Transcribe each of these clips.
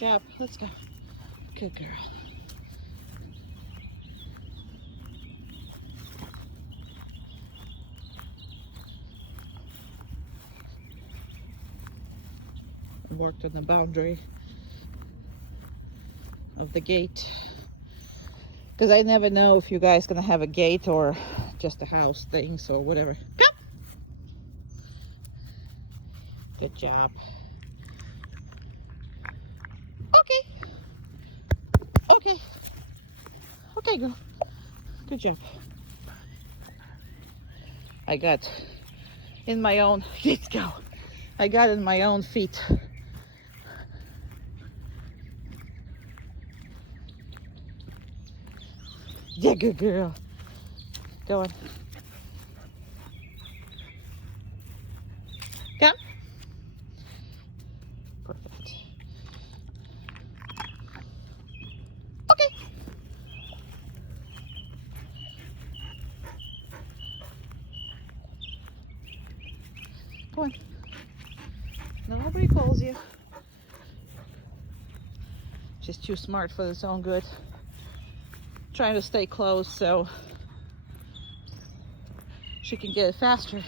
job. Let's go. Good girl. Worked on the boundary of the gate, because I never know if you guys gonna have a gate or just a house things or whatever. Come. Good job. Okay. Okay. Okay, girl. Good job. I got in my own feet. Go. I got in my own feet. Yeah, good girl. Go on. Come. Perfect. Okay. Go on. Nobody calls you. She's too smart for its own good. Trying to stay close so she can get it faster.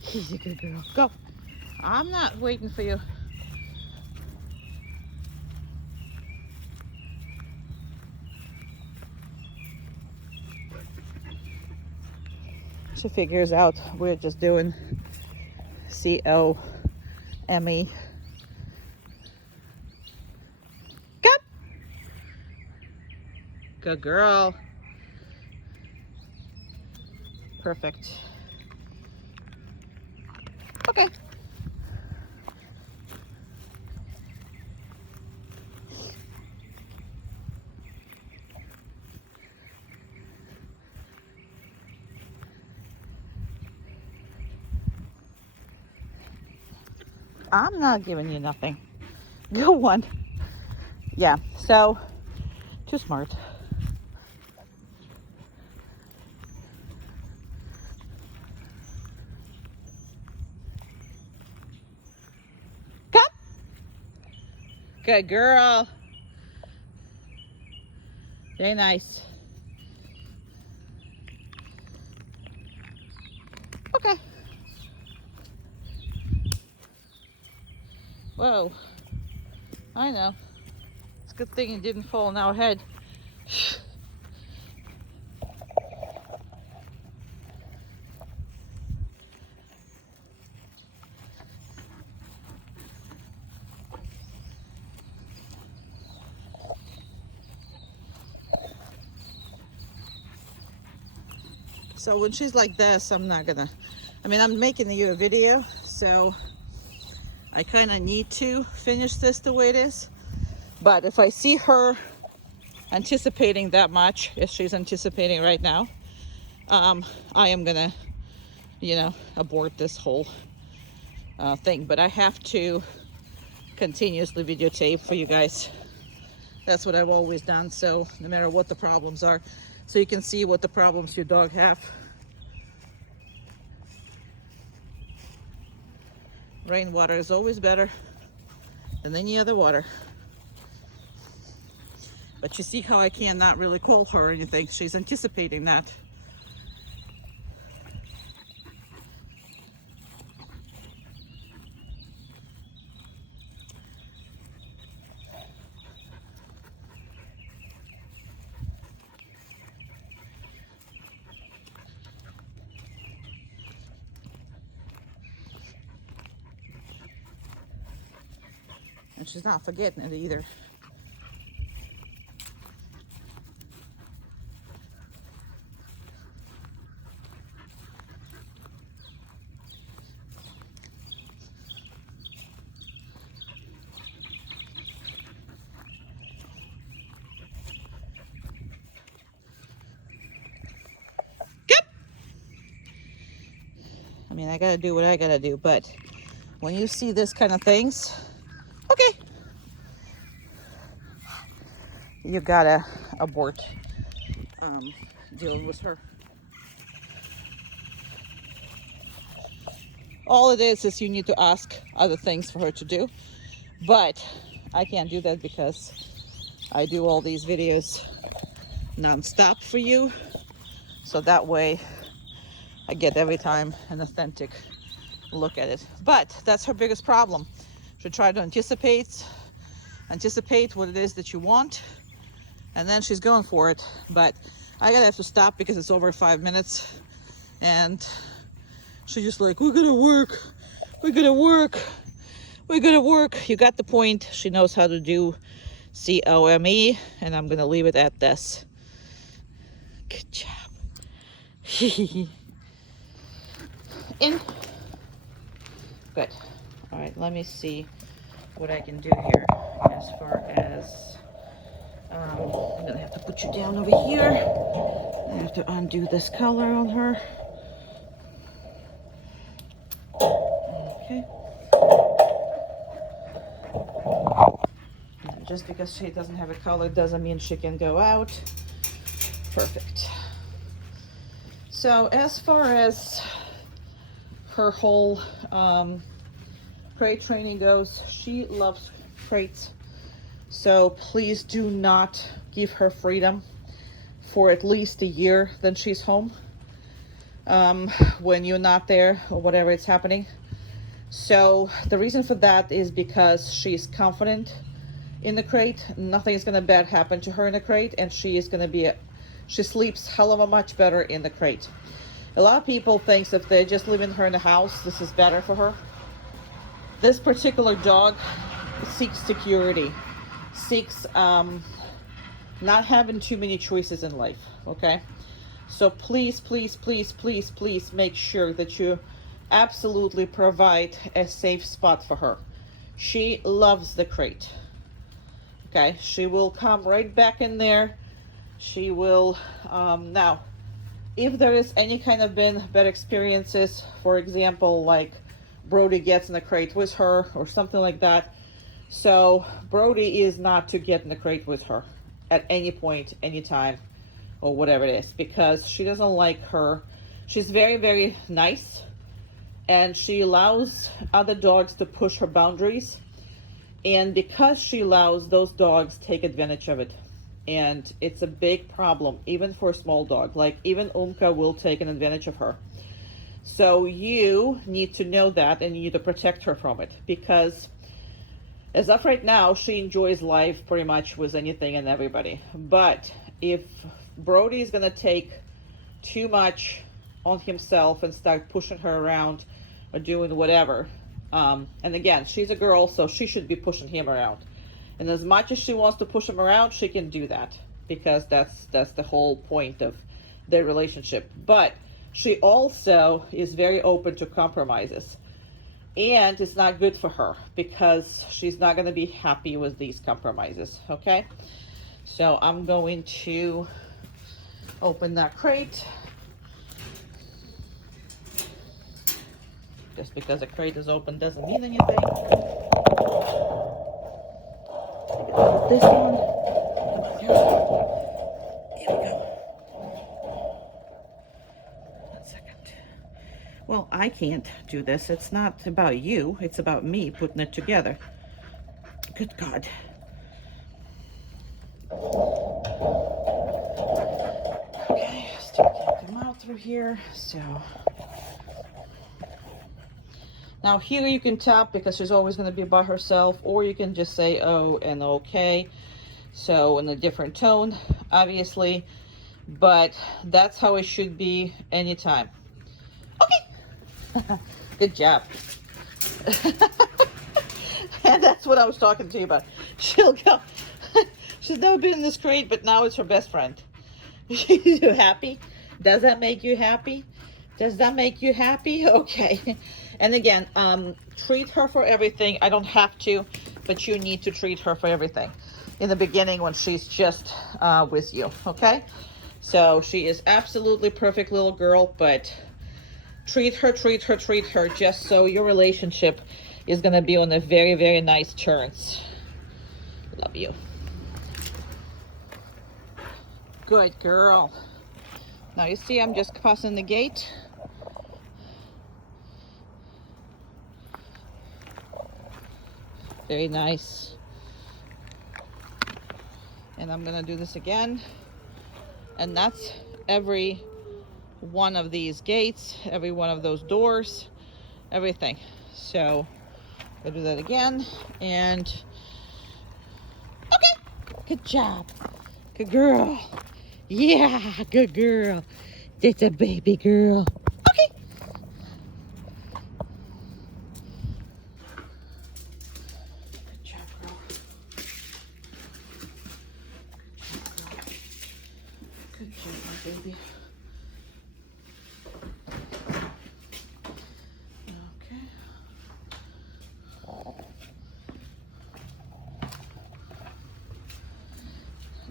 She's a good girl. Go. I'm not waiting for you. She figures out we're just doing C-O-M-E. Come. Good girl. Perfect. Okay. I'm not giving you nothing. Go one. Yeah, so too smart. Come. Good girl. Very nice. Okay. Whoa. I know. It's a good thing it didn't fall on our head. So when she's like this, I'm not gonna, I'm making you a video, so I kind of need to finish this the way it is. But if I see her anticipating that much, as she's anticipating right now, I am gonna, abort this whole thing. But I have to continuously videotape for you guys. That's what I've always done, so no matter what the problems are, so you can see what the problems your dog have. Rainwater is always better than any other water. But you see how I cannot really call her or anything. She's anticipating that. And she's not forgetting it either. I gotta do what I gotta do, but when you see this kind of things, okay, you gotta abort dealing with her. All it is you need to ask other things for her to do, but I can't do that because I do all these videos non-stop for you. So that way I get every time an authentic look at it. But that's her biggest problem. She try to anticipate what it is that you want, and then she's going for it. But I gotta have to stop because it's over 5 minutes, and she's just like, we're gonna work. You got the point. She knows how to do COME, and I'm gonna leave it at this. Good job. In. Good. All right, let me see what I can do here as far as I'm gonna have to put you down over here. I have to undo this color on her. Okay. Just because she doesn't have a color doesn't mean she can go out. Perfect. So as far as her whole crate training goes, she loves crates. So please do not give her freedom for at least a year then she's home, when you're not there or whatever it's happening. So the reason for that is because she's confident in the crate. Nothing is going to bad happen to her in the crate, and she sleeps hell of a much better in the crate. A lot of people think if they're just leaving her in the house, this is better for her. This particular dog seeks security, seeks not having too many choices in life, okay? So please make sure that you absolutely provide a safe spot for her. She loves the crate, okay? She will come right back in there. She will, now, if there is any kind of bad experiences, for example, like Brody gets in the crate with her or something like that. So Brody is not to get in the crate with her at any point, anytime, or whatever it is, because she doesn't like her. She's very nice, and she allows other dogs to push her boundaries. And because she allows those dogs take advantage of it. And it's a big problem, even for a small dog. Like even Umka will take an advantage of her. So you need to know that, and you need to protect her from it, because as of right now, she enjoys life pretty much with anything and everybody. But if Brody is gonna take too much on himself and start pushing her around or doing whatever, and again, she's a girl, so she should be pushing him around. And as much as she wants to push him around, she can do that, because that's the whole point of their relationship. But she also is very open to compromises. And it's not good for her, because she's not going to be happy with these compromises, okay? So I'm going to open that crate. Just because a crate is open doesn't mean anything. This one. Here we go. 1 second. Well, I can't do this. It's not about you. It's about me putting it together. Good God. Okay, still can't come out through here. So now here you can tap, because she's always going to be by herself, or you can just say oh and okay. So in a different tone, obviously, but that's how it should be anytime. Okay. Good job. And that's what I was talking to you about. She'll go. She's never been in this crate, but now it's her best friend. You happy? Does that make you happy? Does that make you happy? Okay. And again, treat her for everything. I don't have to, but you need to treat her for everything in the beginning when she's just with you, okay? So she is absolutely perfect little girl, but treat her just so your relationship is going to be on a very nice terms. Love you. Good girl. Now you see I'm just crossing the gate. Very nice. And I'm gonna do this again. And that's every one of these gates, every one of those doors, everything. So I'll do that again. And okay, good job, good girl. Yeah, good girl. That's a baby girl. Okay. Good job, girl. Good job, my baby. Okay.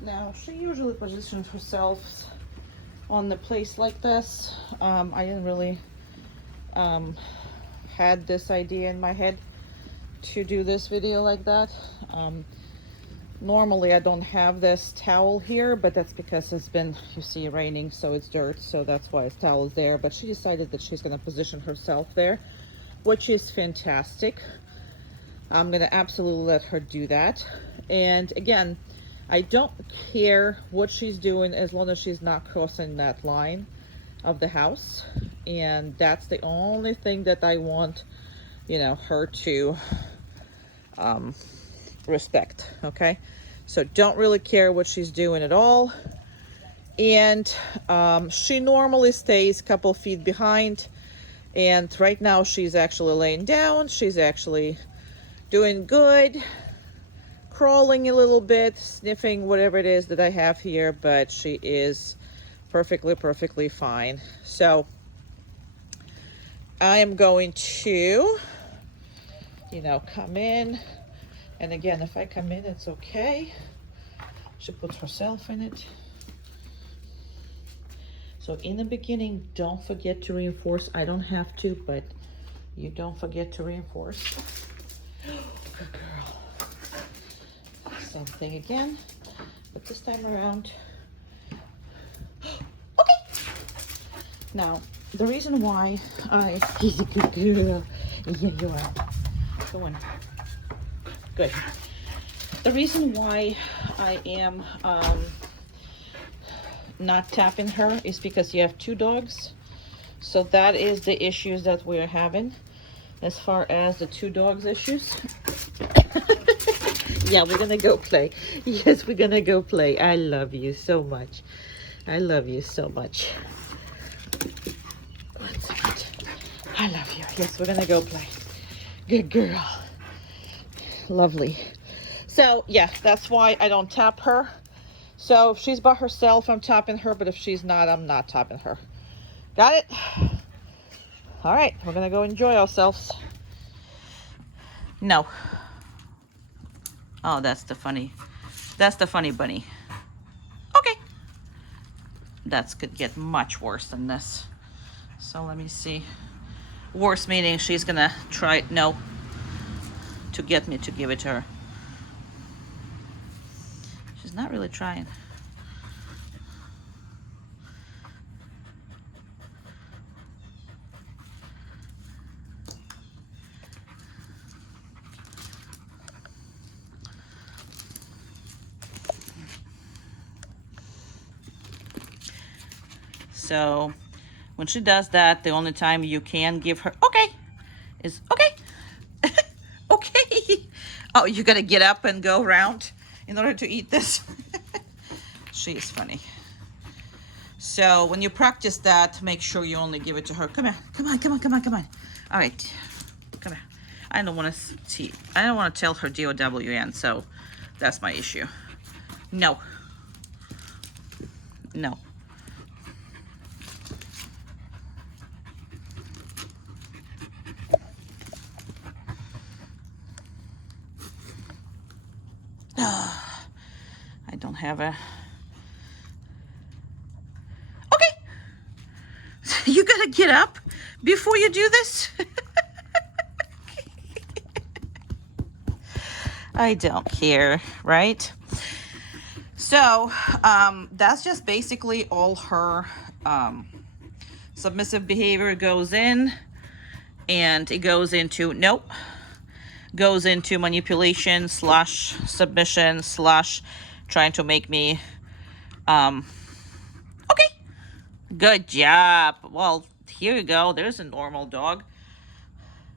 Now, she usually positions herself on the place like this. I didn't really had this idea in my head to do this video like that. Normally I don't have this towel here, but that's because it's been, you see, raining, so it's dirt, so that's why this towel is there. But she decided that she's going to position herself there, which is fantastic. I'm going to absolutely let her do that. And again, I don't care what she's doing as long as she's not crossing that line of the house. And that's the only thing that I want, you know, her to respect. Okay, so don't really care what she's doing at all. And she normally stays a couple feet behind, and right now she's actually laying down. She's actually doing good, crawling a little bit, sniffing whatever it is that I have here, but she is perfectly fine. So I am going to, you know, come in. And again, if I come in, it's okay. She puts herself in it. So in the beginning, don't forget to reinforce. I don't have to, but you don't forget to reinforce. Good girl. Same thing again, but this time around. Okay. Now, the reason why he's a good girl. Yeah, you are. Go on. Good. The reason why I am not tapping her is because you have 2 dogs. So that is the issues that we're having as far as the 2 dogs issues. Yeah, we're gonna go play. Yes, we're gonna go play. I love you so much. I love you so much. One second. I love you. Yes, we're gonna go play. Good girl. Lovely. So yeah, that's why I don't tap her. So if she's by herself, I'm tapping her, but if she's not, I'm not tapping her. Got it? All right, we're gonna go enjoy ourselves. No. Oh, that's the funny bunny. Okay. That's could get much worse than this. So let me see. Worse meaning she's gonna try, no, to get me to give it to her. She's not really trying. So when she does that, the only time you can give her okay is okay. Okay. Oh, you gotta get up and go around in order to eat this. She is funny. So when you practice that, make sure you only give it to her. Come here. Come on, come on, come on, come on. All right. Come here. I don't want to tell her DOWN, so that's my issue. No. No. I don't have a... Okay. You gotta get up before you do this? I don't care, right? So, that's just basically all her submissive behavior goes in, and it goes into, nope, goes into manipulation / submission / trying to make me, okay, good job. Well, here you go. There's a normal dog.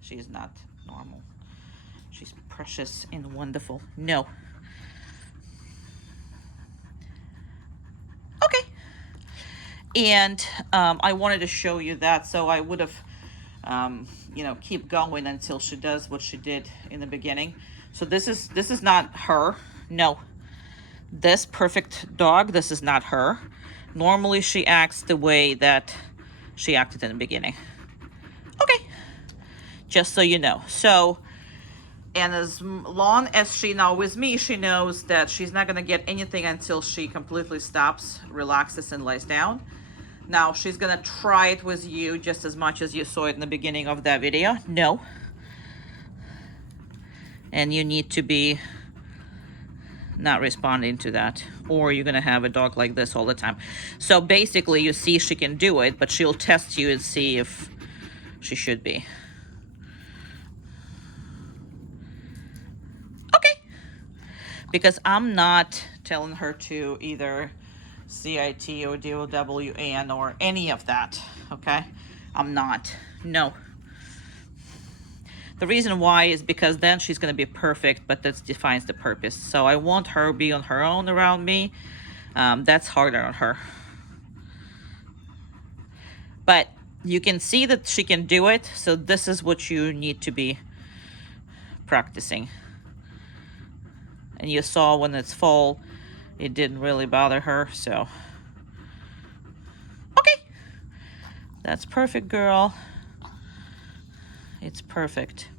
She's not normal. She's precious and wonderful. No. Okay. And I wanted to show you that, so I would have, you know, keep going until she does what she did in the beginning. So this is not her. No. This perfect dog, this is not her. Normally she acts the way that she acted in the beginning. Okay. Just so you know. So, and as long as she now with me, she knows that she's not going to get anything until she completely stops, relaxes, and lays down. Now, she's going to try it with you just as much as you saw it in the beginning of that video. No. And you need to be not responding to that, or you're going to have a dog like this all the time. So basically, you see she can do it, but she'll test you and see if she should be. Because I'm not telling her to either CIT or DOWN or any of that, okay? I'm not. No. The reason why is because then she's going to be perfect, but that defines the purpose. So I want her to be on her own around me. That's harder on her. But you can see that she can do it, so this is what you need to be practicing. And you saw when it's full, it didn't really bother her, so. Okay. That's perfect, girl. It's perfect.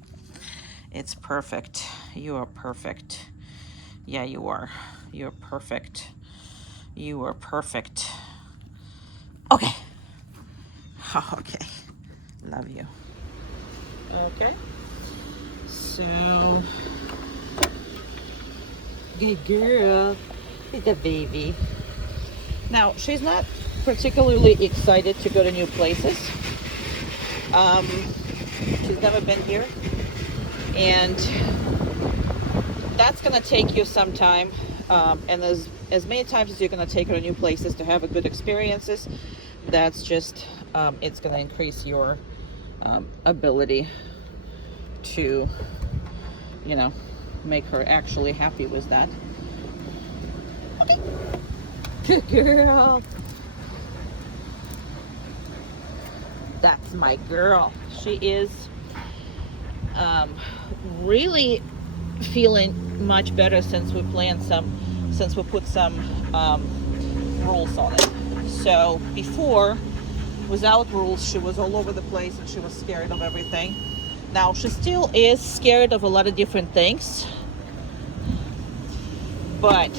It's perfect. You are perfect. Yeah, you are. You're perfect. You are perfect. Okay. Okay. Love you. Okay. So. Good girl. It's a baby. Now, she's not particularly excited to go to new places. She's never been here. And that's going to take you some time. And as many times as you're going to take her to new places to have a good experiences, that's just, it's going to increase your ability to, you know, make her actually happy with that. Okay. Good girl. That's my girl. She is really feeling much better since we put some rules on it. So before, without rules, she was all over the place and she was scared of everything. Now, she still is scared of a lot of different things. But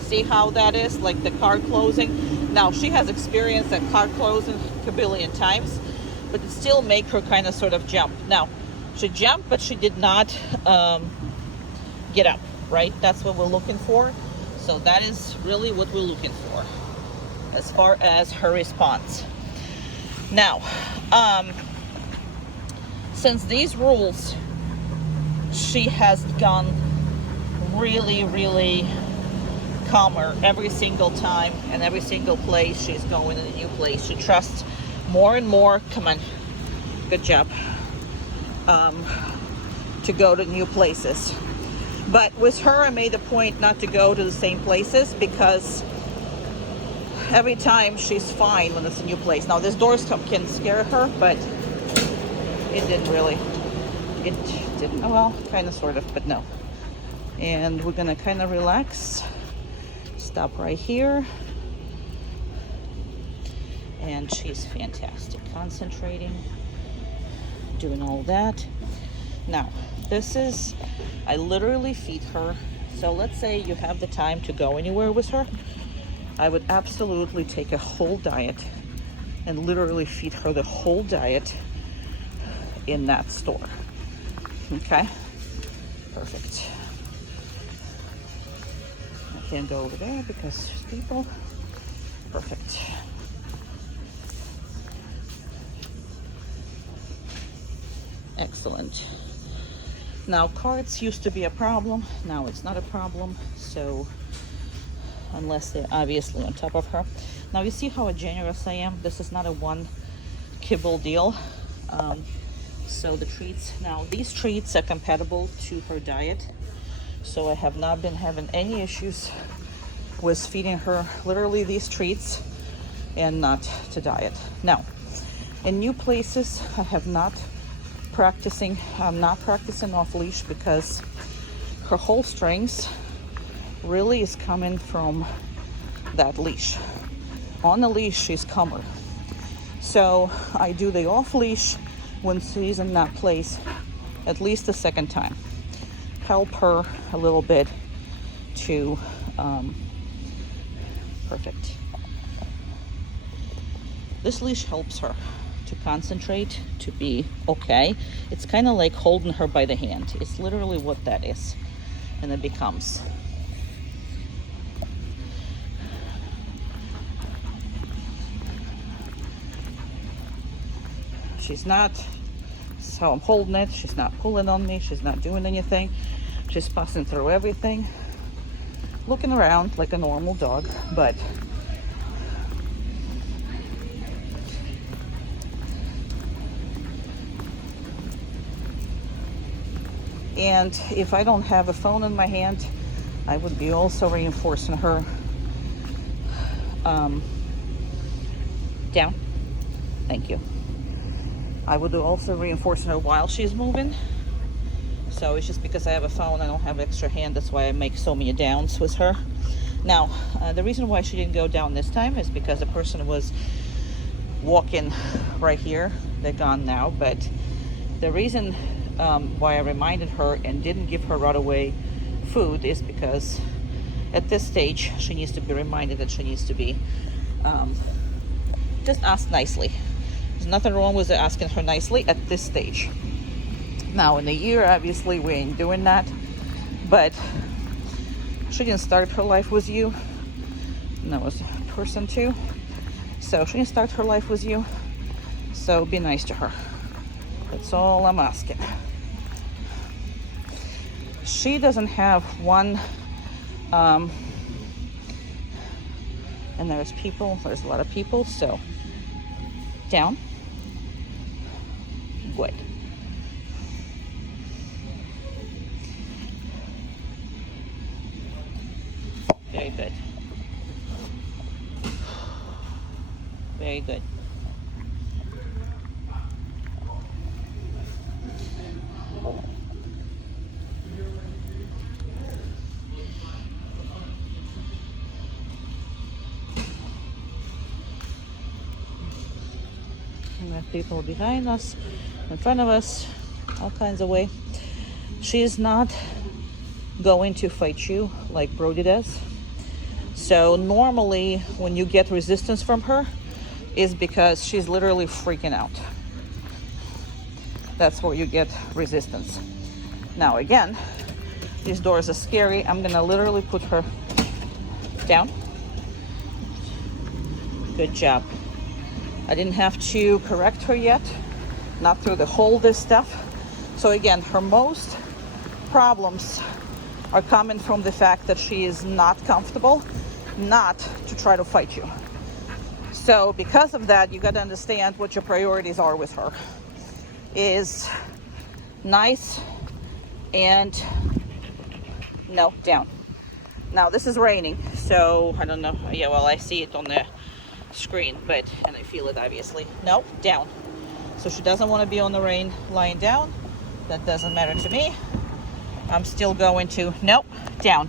see how that is? Like the car closing. Now, she has experienced that car closing a billion times, but it still make her kind of sort of jump. Now, she jumped, but she did not get up, right? That's what we're looking for. So that is really what we're looking for as far as her response. Now, since these rules, she has gone really, really calmer every single time, and every single place she's going in a new place. She trusts more and more, come on, good job, to go to new places. But with her, I made a point not to go to the same places because every time she's fine when it's a new place. Now, this doors can scare her, but it didn't really. It didn't. Well, kind of, sort of, but no. And we're gonna kind of relax. Stop right here. And she's fantastic. Concentrating, doing all that. Now, this is, I literally feed her. So let's say you have the time to go anywhere with her. I would absolutely take a whole diet and literally feed her the whole diet in that store. Okay? Perfect. I can't go over there because there's people. Perfect. Excellent. Now, carts used to be a problem. Now it's not a problem. So unless they're obviously on top of her. Now you see how generous I am. This is not a one kibble deal. So the treats, now these treats are compatible to her diet. So I have not been having any issues with feeding her literally these treats and not to diet. Now, in new places, I have not I'm not practicing off leash because her whole strength really is coming from that leash. On the leash, she's calmer. So I do the off leash when she's in that place at least the second time. Help her a little bit to, perfect. This leash helps her to concentrate, to be okay. It's kind of like holding her by the hand. It's literally what that is. And it becomes. She's not, this is how I'm holding it. She's not pulling on me. She's not doing anything. She's passing through everything. Looking around like a normal dog, but and if I don't have a phone in my hand, I would be also reinforcing her down. Thank you. I would also reinforce her while she's moving. So it's just because I have a phone, I don't have extra hand. That's why I make so many downs with her. Now, the reason why she didn't go down this time is because the person was walking right here. They're gone now. But the reason why I reminded her and didn't give her right away food is because at this stage, she needs to be reminded that she needs to be just asked nicely. There's nothing wrong with asking her nicely at this stage. Now in a year, obviously we ain't doing that, but she didn't start her life with you. And that was person two. So she didn't start her life with you. So be nice to her. That's all I'm asking. She doesn't have one, and there's a lot of people, so down. Good. Very good. Very good. We have people behind us, in front of us, all kinds of way. She's not going to fight you like Brody does. So normally when you get resistance from her is because she's literally freaking out. That's where you get resistance. Now again, these doors are scary. I'm gonna literally put her down. Good job. I didn't have to correct her yet, not through the whole this stuff. So again, her most problems are coming from the fact that she is not comfortable, not to try to fight you. So because of that, you got to understand what your priorities are with her. Is nice and no, down. Now this is raining, so I don't know. Yeah, well, I see it on the screen, but and I feel it obviously. No, down. So she doesn't want to be on the rain lying down. That doesn't matter to me. I'm still going to, nope, down.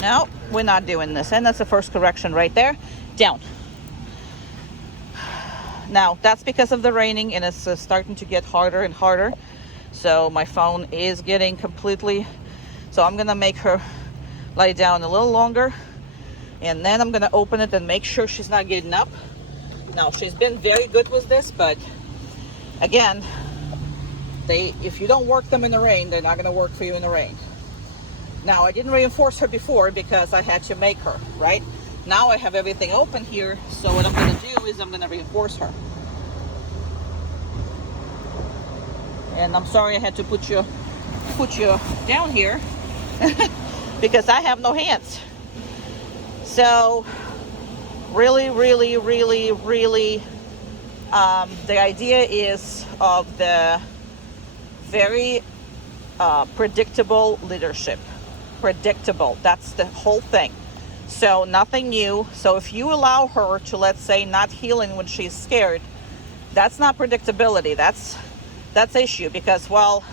No, we're not doing this. And that's the first correction right there. Down. Now that's because of the raining, and it's starting to get harder and harder. So my phone is getting completely, so I'm gonna make her lie down a little longer, and then I'm gonna open it and make sure she's not getting up. Now she's been very good with this, but again, if you don't work them in the rain, they're not gonna work for you in the rain. Now I didn't reinforce her before because I had to make her, right? Now I have everything open here, so what I'm gonna do is I'm gonna reinforce her. And I'm sorry I had to put you down here because I have no hands. So really, really, really, really, the idea is of the very predictable leadership. Predictable, that's the whole thing. So nothing new. So if you allow her to, let's say, not healing when she's scared, that's not predictability. That's issue, because, well,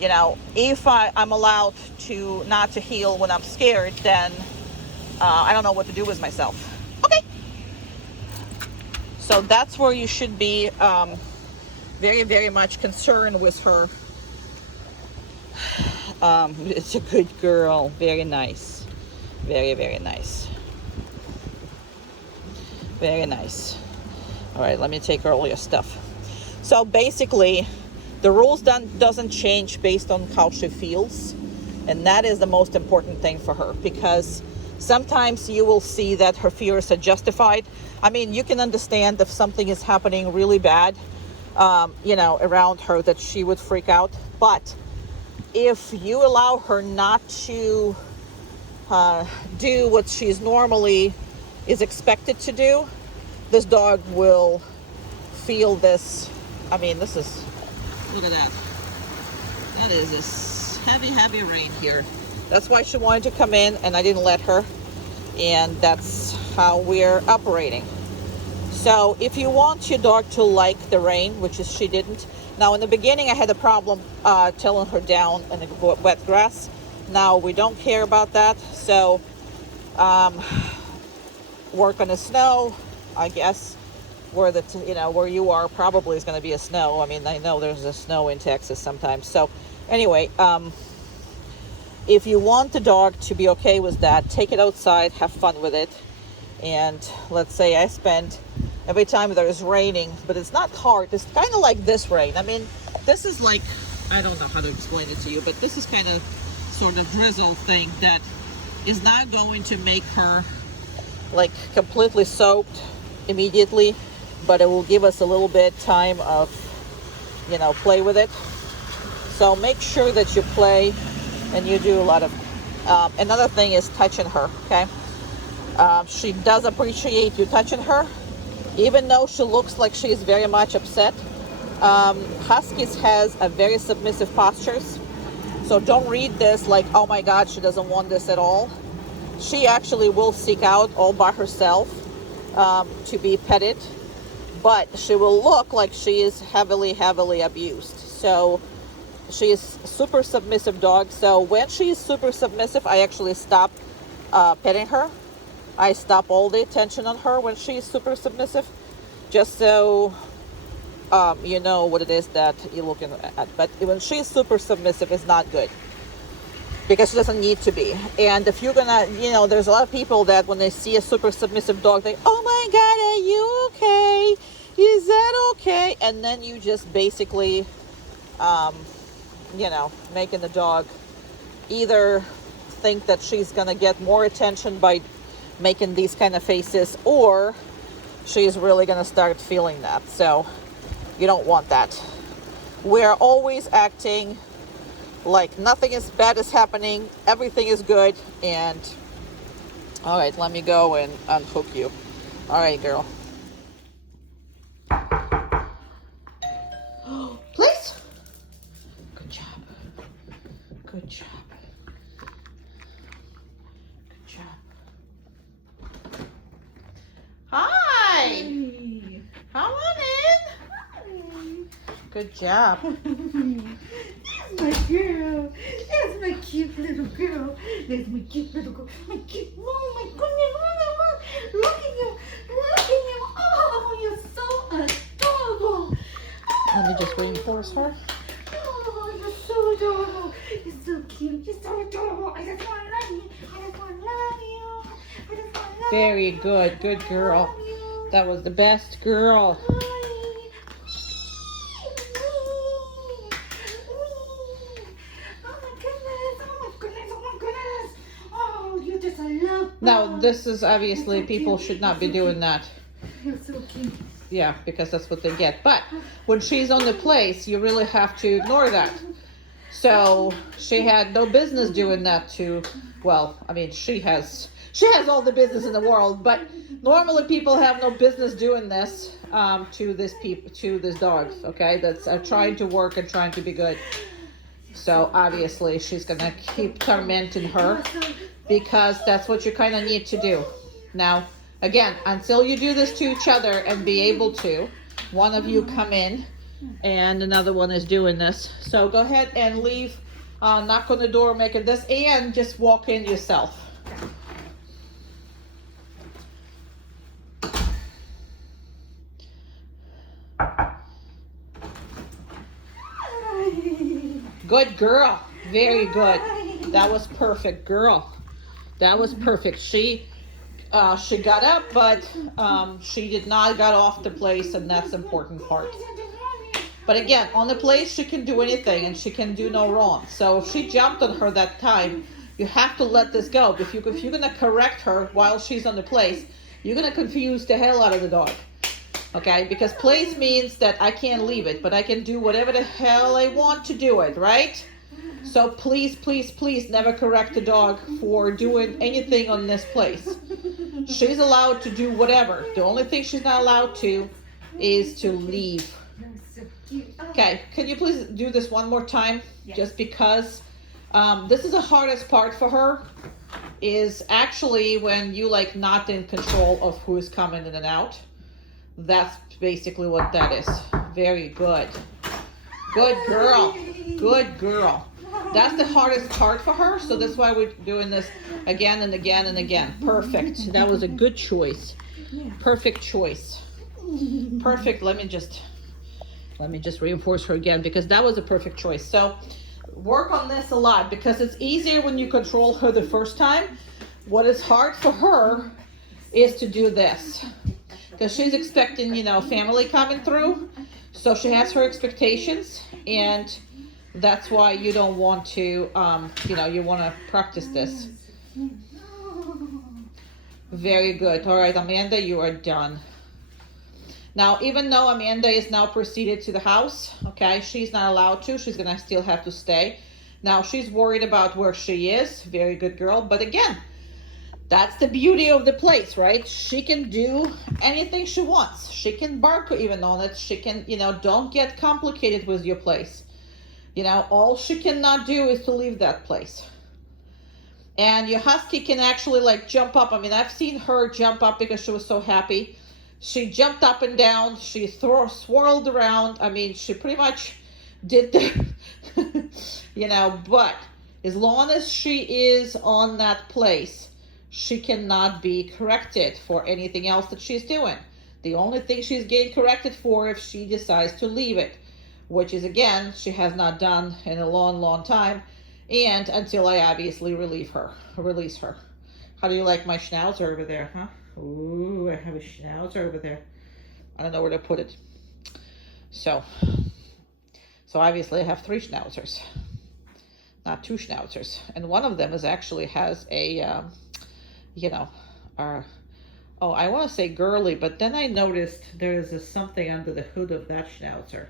you know, if I'm allowed to not to heal when I'm scared, then I don't know what to do with myself. Okay. So that's where you should be very, very much concerned with her. It's a good girl. Very nice. Very, very nice. Very nice. All right, let me take all your stuff. So basically, the rules doesn't change based on how she feels. And that is the most important thing for her, because sometimes you will see that her fears are justified. I mean, you can understand if something is happening really bad, you know, around her, that she would freak out. But if you allow her not to do what she's normally is expected to do, this dog will feel this. I mean, this is, look at that. That is this heavy, heavy rain here. That's why she wanted to come in and I didn't let her. And that's how we're operating. So if you want your dog to like the rain, which is she didn't. Now in the beginning I had a problem telling her down in the wet grass. Now we don't care about that. So work on the snow, I guess. Where where you are probably is going to be a snow. I mean, I know there's a snow in Texas sometimes. So anyway, if you want the dog to be okay with that, take it outside, have fun with it. And let's say I spend every time there's raining, but it's not hard. It's kind of like this rain. I mean, this is like, I don't know how to explain it to you, but this is kind of sort of drizzle thing that is not going to make her like completely soaked immediately, but it will give us a little bit time of, you know, play with it. So make sure that you play and you do a lot of, another thing is touching her, okay? She does appreciate you touching her, even though she looks like she's very much upset. Huskies has a very submissive postures. So don't read this like, oh my God, she doesn't want this at all. She actually will seek out all by herself to be petted, but she will look like she is heavily, heavily abused. So she is super submissive dog. So when she is super submissive, I actually stop petting her. I stop all the attention on her when she is super submissive, just so you know what it is that you're looking at. But when she's super submissive, it's not good, because she doesn't need to be. And if you're gonna, you know, there's a lot of people that when they see a super submissive dog, they, oh my God, are you okay? Is that okay? And then you just basically, you know, making the dog either think that she's gonna get more attention by making these kind of faces, or she's really gonna start feeling that. So you don't want that. We're always acting like nothing is bad is happening, everything is good. And all right, let me go and unhook you. All right, girl. Please. Good job. Good job. Good job. Hi. Hey. Come on in. Good job. That's my girl. That's my cute little girl. That's my cute little girl. My cute. Oh my goodness. Look at you. Look at you. Oh, you're so adorable. Let me just reinforce her. Oh, you're so adorable. You're so cute. You're so adorable. I just want to love you. I just want to love you. I just want to love you. Very good. Good girl. Love you. That was the best girl. Now, this is obviously, people should not be doing that. You're so cute. Yeah, because that's what they get. But when she's on the place, you really have to ignore that. So she had no business doing that to, well, I mean, she has She has all the business in the world, but normally people have no business doing this to this dogs. Okay, that's trying to work and trying to be good. So obviously she's gonna keep tormenting her because that's what you kind of need to do. Now, again, until you do this to each other and be able to, one of you come in and another one is doing this. So go ahead and leave, knock on the door, make it this, and just walk in yourself. Good girl. Very good. That was perfect, girl. That was perfect. She got up, but she did not got off the place, and that's the important part. But again, on the place, she can do anything, and she can do no wrong. So if she jumped on her that time, you have to let this go. If you're gonna correct her while she's on the place, you're gonna confuse the hell out of the dog. Okay, because place means that I can't leave it, but I can do whatever the hell I want to do it, right? So please, please, please never correct the dog for doing anything on this place. She's allowed to do whatever. The only thing she's not allowed to is to leave. Okay, can you please do this one more time? Yes. Just because this is the hardest part for her, is actually when you like not in control of who is coming in and out. That's basically what that is. Very good. Good girl. Good girl. That's the hardest part for her, so that's why we're doing this again and again and again. Perfect. That was a good choice. Perfect choice. Perfect. Let me just reinforce her again, because that was a perfect choice. So work on this a lot, because it's easier when you control her the first time. What is hard for her is to do this, because she's expecting, family coming through. So she has her expectations, and that's why you don't want to, you want to practice this. Very good. All right, Amanda, you are done. Now, even though Amanda is now proceeded to the house, okay, she's not allowed to. She's going to still have to stay. Now, she's worried about where she is. Very good girl. But again, that's the beauty of the place, right? She can do anything she wants. She can bark even on it. She can, don't get complicated with your place. All she cannot do is to leave that place. And your husky can actually like jump up. I mean, I've seen her jump up because she was so happy. She jumped up and down. She swirled around. I mean, she pretty much did the, but as long as she is on that place, she cannot be corrected for anything else that she's doing. The only thing she's getting corrected for if she decides to leave it, which is, again, she has not done in a long, long time, and until I obviously release her. How do you like my schnauzer over there, huh? Ooh, I have a schnauzer over there. I don't know where to put it. So obviously I have 3 schnauzers, not 2 schnauzers, and one of them has a, I want to say girly, but then I noticed there is something under the hood of that schnauzer.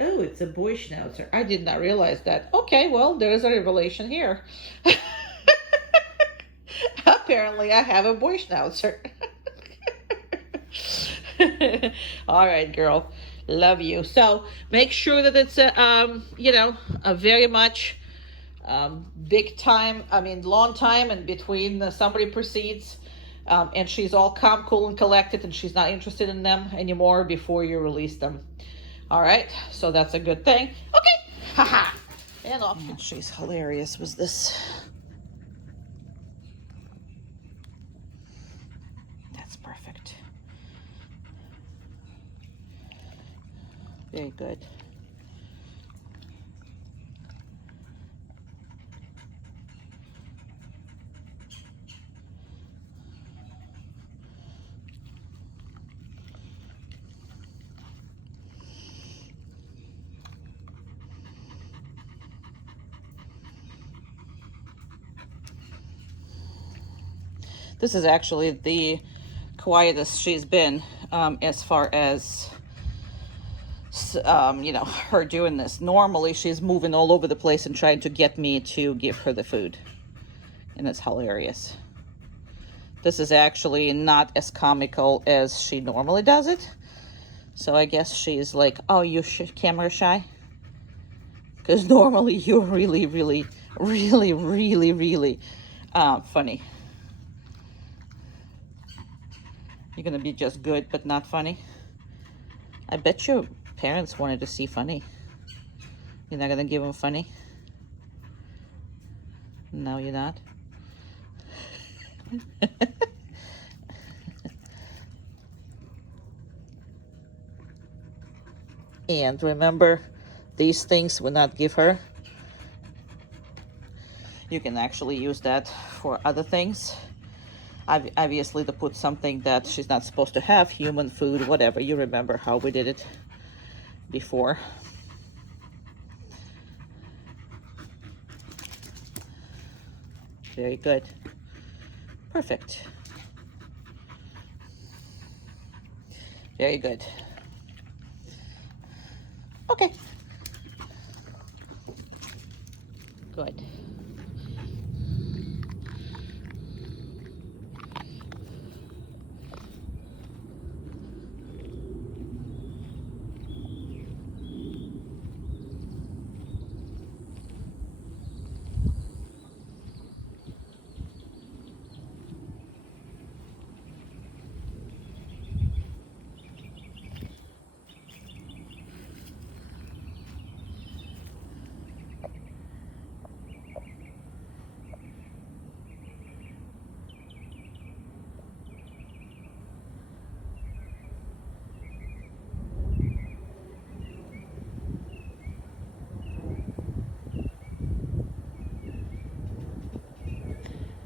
Oh, it's a boy schnauzer. I did not realize that. Okay, well, there's a revelation here. Apparently, I have a boy schnauzer. All right, girl. Love you. So make sure that it's a very much long time in between somebody proceeds, and she's all calm, cool, and collected, and she's not interested in them anymore before you release them. All right, so that's a good thing. Okay, haha. And off. She's hilarious. Was this? That's perfect. Very good. This is actually the quietest she's been as far as, her doing this. Normally, she's moving all over the place and trying to get me to give her the food. And it's hilarious. This is actually not as comical as she normally does it. So I guess she's like, oh, you camera shy? Because normally you're really, really, really, really, really funny. You're gonna be just good, but not funny. I bet your parents wanted to see funny. You're not gonna give them funny? No, you're not. And remember, these things will not give her. You can actually use that for other things. Obviously, to put something that she's not supposed to have, human food, whatever. You remember how we did it before. Very good. Perfect. Very good. Okay. Good.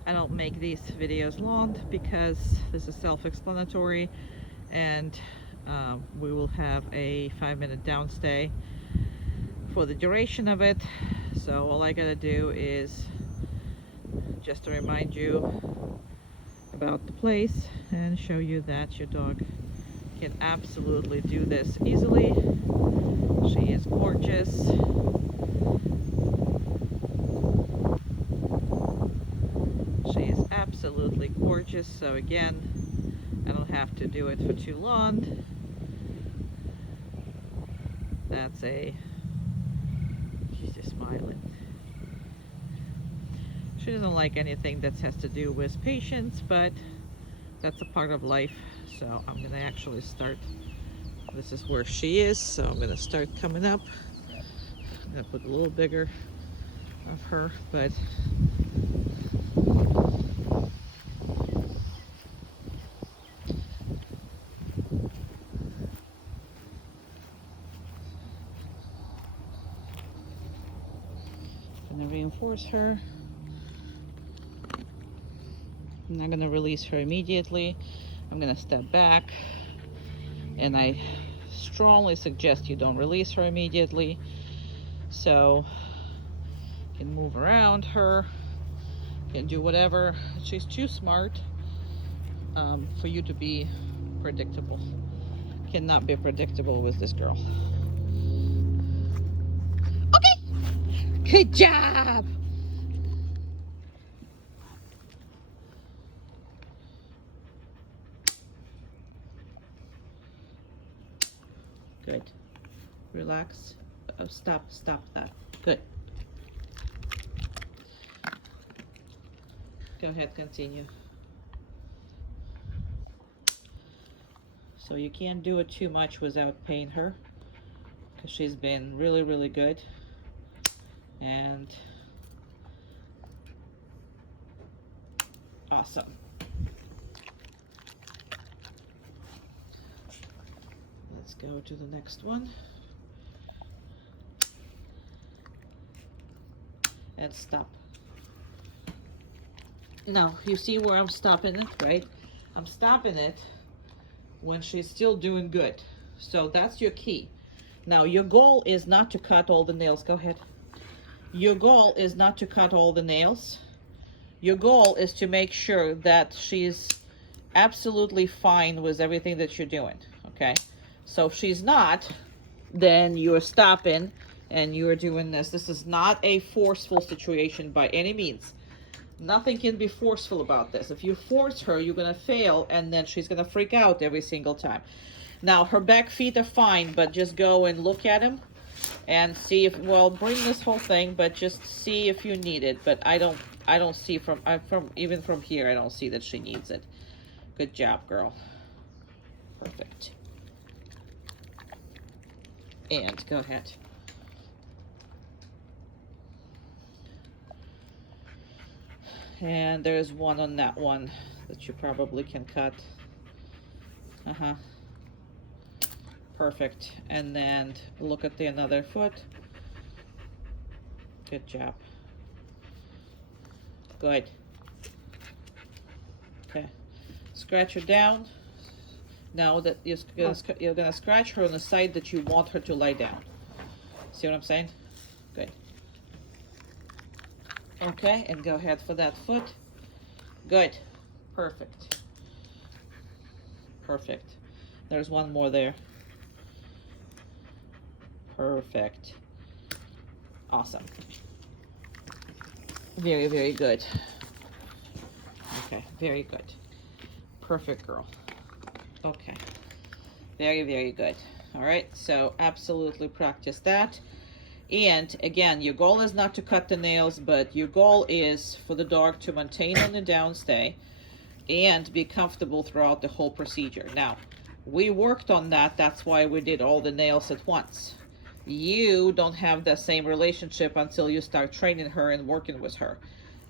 I don't make these videos long because this is self-explanatory, and we will have a 5-minute downstay for the duration of it. So all I gotta do is just to remind you about the place and show you that your dog can absolutely do this easily. She is gorgeous. She is absolutely gorgeous. So again, I don't have to do it for too long. That's she's just smiling. She doesn't like anything that has to do with patience, but that's a part of life. So I'm gonna actually start. This is where she is, so I'm gonna start coming up. I'm gonna put a little bigger of her, but I'm gonna reinforce her. I'm not gonna release her immediately. I'm gonna step back, and I strongly suggest you don't release her immediately. So you can move around her, can do whatever. She's too smart for you to be predictable. Cannot be predictable with this girl. Okay, good job. Good. Relax. Oh, stop that. Good. Go ahead, continue. So you can't do it too much without paying her, because she's been really, really good. And awesome. Let's go to the next one. And stop. Now, you see where I'm stopping it, right? I'm stopping it when she's still doing good. So that's your key. Now, your goal is not to cut all the nails. Go ahead. Your goal is not to cut all the nails. Your goal is to make sure that she's absolutely fine with everything that you're doing, okay? So if she's not, then you're stopping and you're doing this. This is not a forceful situation by any means. Nothing can be forceful about this. If you force her, you're gonna fail, and then she's gonna freak out every single time. Now, her back feet are fine, but just go and look at him and see if, well, bring this whole thing, but just see if you need it. But I don't see even from here, I don't see that she needs it. Good job, girl. Perfect. And go ahead. And there's one on that one that you probably can cut. Perfect. And then look at the another foot. Good job. Good. Okay. Scratch her down. Now that you're gonna scratch her on the side that you want her to lie down. See what I'm saying? Good. Okay, and go ahead for that foot. Good. Perfect. Perfect. There's one more there. Perfect. Awesome. Very, very good. Okay, very good. Perfect, girl. Okay. Very, very good. All right, so absolutely practice that. And again, your goal is not to cut the nails, but your goal is for the dog to maintain on the downstay and be comfortable throughout the whole procedure. Now, we worked on that. That's why we did all the nails at once. You don't have the same relationship until you start training her and working with her.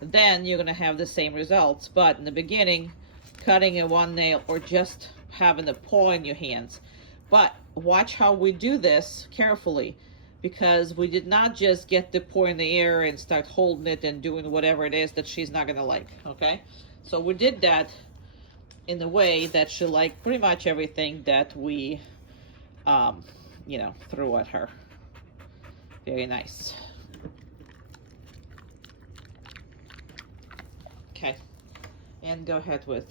Then you're going to have the same results. But in the beginning, cutting in one nail or just having a paw in your hands. But watch how we do this carefully, because we did not just get the paw in the air and start holding it and doing whatever it is that she's not going to like, okay? So we did that in a way that she liked pretty much everything that we, you know, threw at her. Very nice. Okay, and go ahead with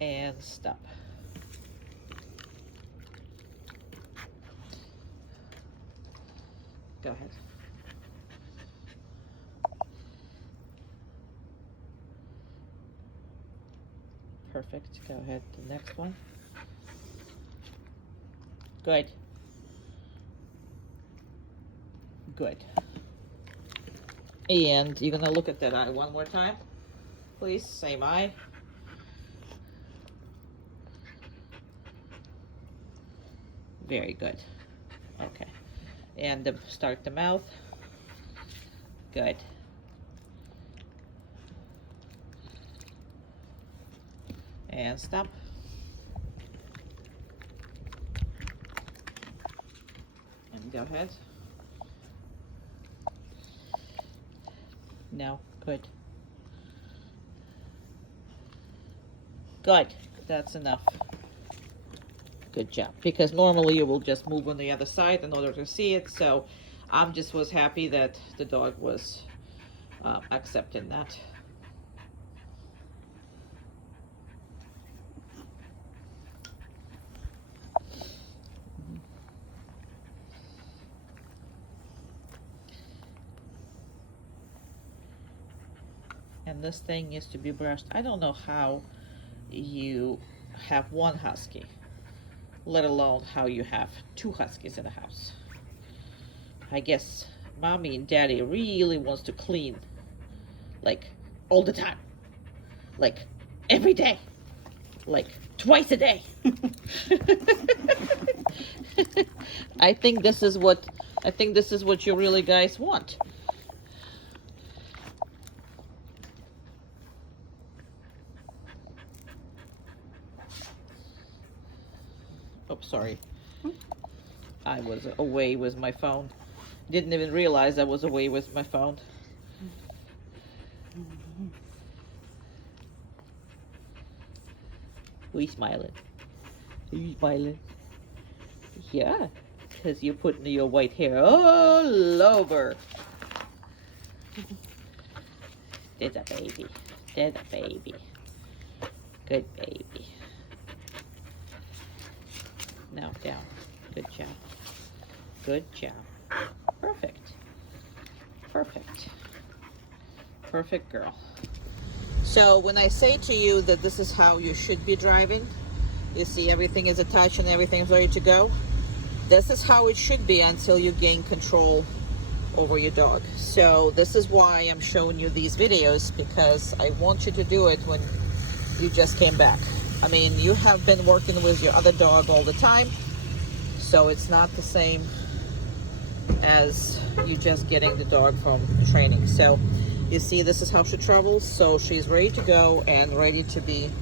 and stop. Go ahead. Perfect. Go ahead to the next one. Good. Good. And you're gonna look at that eye one more time, please. Same eye. Very good. Okay. And start the mouth. Good. And stop. And go ahead. No, good. Good. That's enough. Good job. Because normally you will just move on the other side in order to see it. So I'm just was happy that the dog was accepting that. And this thing is to be brushed. I don't know how you have one husky, let alone how you have two huskies in the house. I guess mommy and daddy really wants to clean, like, all the time, like every day, like twice a day. I think this is what you really guys want. Oh, sorry. I was away with my phone. Didn't even realize I was away with my phone. We smiling. Are you smiling? Yeah, because you're putting your white hair all over. There's a baby. That a baby. Good baby. Now down. Good job. Good job. Perfect. Perfect. Perfect girl. So when I say to you that this is how you should be driving, you see everything is attached and everything is ready to go. This is how it should be until you gain control over your dog. So this is why I'm showing you these videos, because I want you to do it when you just came back. I mean, you have been working with your other dog all the time, so it's not the same as you just getting the dog from training. So you see, this is how she travels. So she's ready to go and ready to be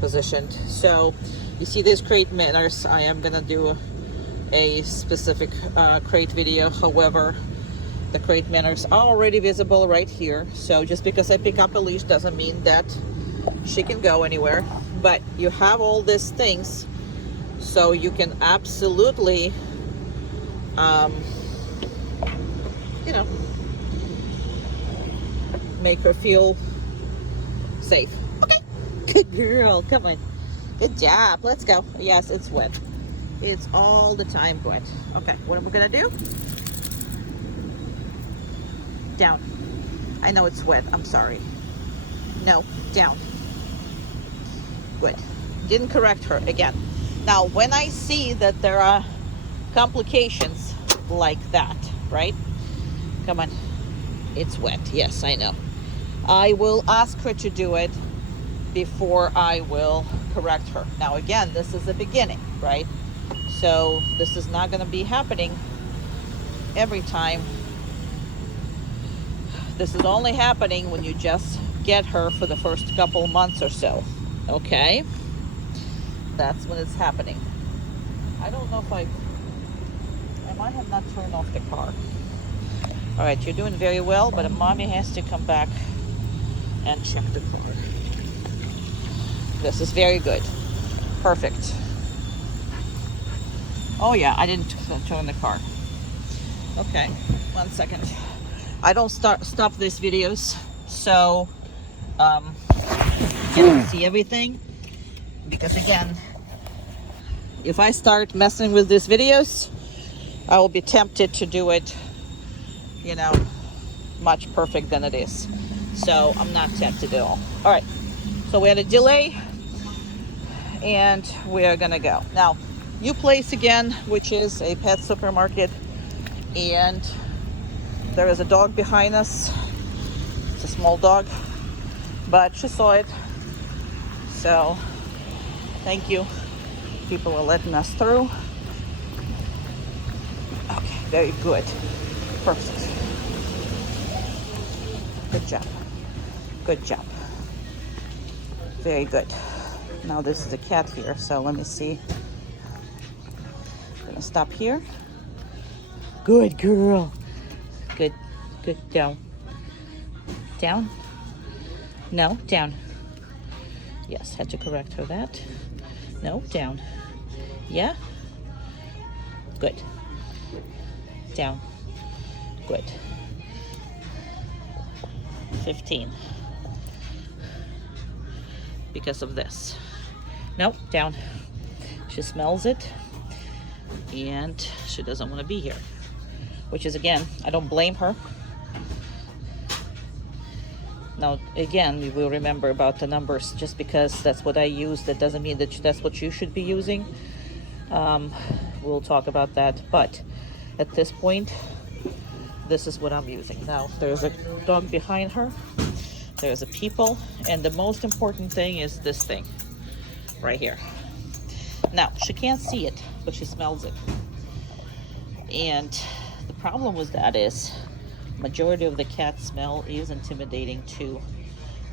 positioned. So you see these crate manners. I am gonna do a specific crate video. However, the crate manners are already visible right here. So just because I pick up a leash doesn't mean that she can go anywhere. But you have all these things, so you can absolutely, you know, make her feel safe. Okay, good girl. Come on. Good job. Let's go. Yes, it's wet. It's all the time wet. Okay, what am I gonna do? Down. I know it's wet. I'm sorry. No, down. Good. Didn't correct her again. Now, when I see that there are complications like that, right? Come on. It's wet. Yes, I know. I will ask her to do it before I will correct her. Now, again, this is the beginning, right? So this is not going to be happening every time. This is only happening when you just get her for the first couple months or so. Okay? That's when it's happening. I don't know if I might have not turned off the car. All right, you're doing very well, but a mommy has to come back and check the car. This is very good. Perfect. Oh yeah, I didn't turn the car. Okay, 1 second. I don't stop these videos, so you can see everything. Because again, if I start messing with these videos, I will be tempted to do it, you know, much perfect than it is. So I'm not tempted at all. All right, so we had a delay and we are gonna go. Now, new place again, which is a pet supermarket, and there is a dog behind us. It's a small dog, but she saw it. So thank you. People are letting us through. Okay, very good. Perfect. Good job. Good job. Very good. Now this is a cat here, so let me see. I'm gonna stop here. Good girl. Good. Good. Down. Down. No, down. Yes, had to correct her that. No, down. Yeah. Good. Down. Good. 15. Because of this. Nope, down. She smells it and she doesn't want to be here. Which is, again, I don't blame her. Now, again, you will remember about the numbers. Just because that's what I use, that doesn't mean that that's what you should be using. We'll talk about that. But at this point, this is what I'm using. Now, there's a dog behind her. There's a people. And the most important thing is this thing right here. Now, she can't see it, but she smells it. And the problem with that is majority of the cat smell is intimidating to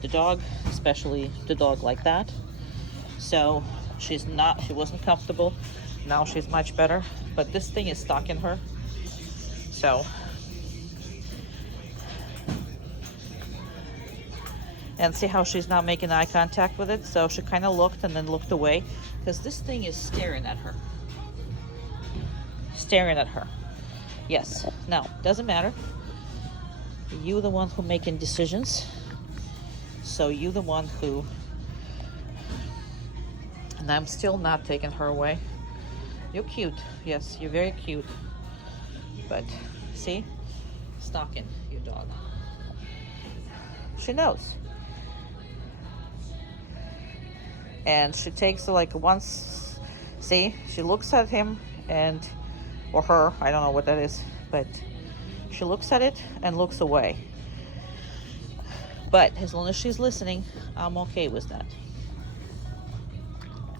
the dog, especially the dog like that. So she wasn't comfortable. Now she's much better, but this thing is stuck in her. So, and see how she's not making eye contact with it. So she kind of looked and then looked away, because this thing is staring at her. Staring at her. Yes. No, doesn't matter. You the one who making decisions. So you the one who, and I'm still not taking her away. You're cute. Yes, you're very cute. But see, stalking your dog. She knows. And she takes like once, see, she looks at him and, or her, I don't know what that is, but she looks at it and looks away. But as long as she's listening, I'm okay with that.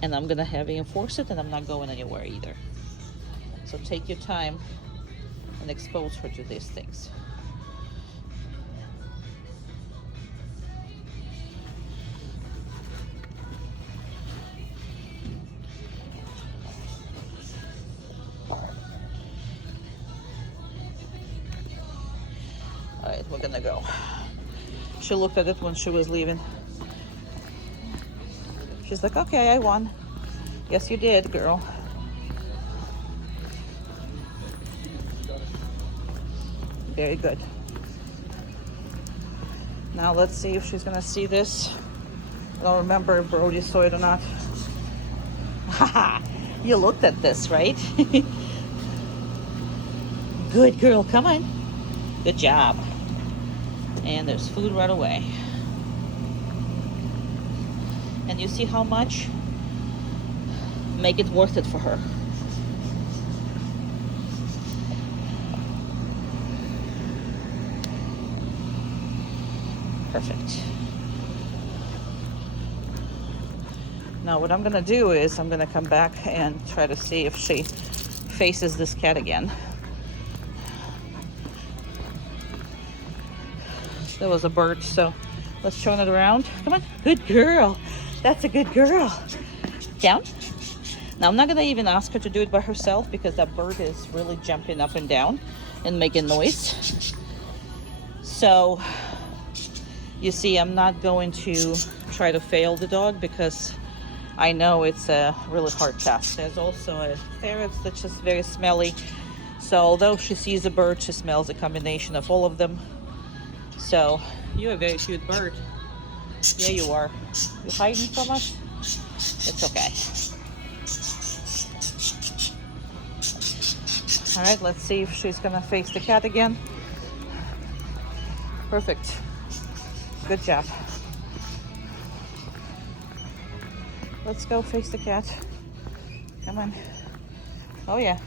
And I'm gonna heavy enforce it, and I'm not going anywhere either. So take your time and expose her to these things. All right, we're gonna go. She looked at it when she was leaving. She's like, okay, I won. Yes, you did, girl. Very good. Now let's see if she's gonna see this. I don't remember if Brody saw it or not. Haha, you looked at this, right? Good girl, come on. Good job. And there's food right away. And you see how much? Make it worth it for her. Perfect. Now what I'm gonna do is I'm gonna come back and try to see if she faces this cat again. There was a bird, so let's turn it around. Come on, good girl. That's a good girl. Down. Now I'm not gonna even ask her to do it by herself because that bird is really jumping up and down and making noise. So you see, I'm not going to try to fail the dog because I know it's a really hard task. There's also a ferret that's just very smelly. So although she sees a bird, she smells a combination of all of them. So you're a very cute bird. Yeah, you are. You hiding from us? It's okay. All right, let's see if she's gonna face the cat again. Perfect. Good job. Let's go face the cat. Come on. Oh yeah.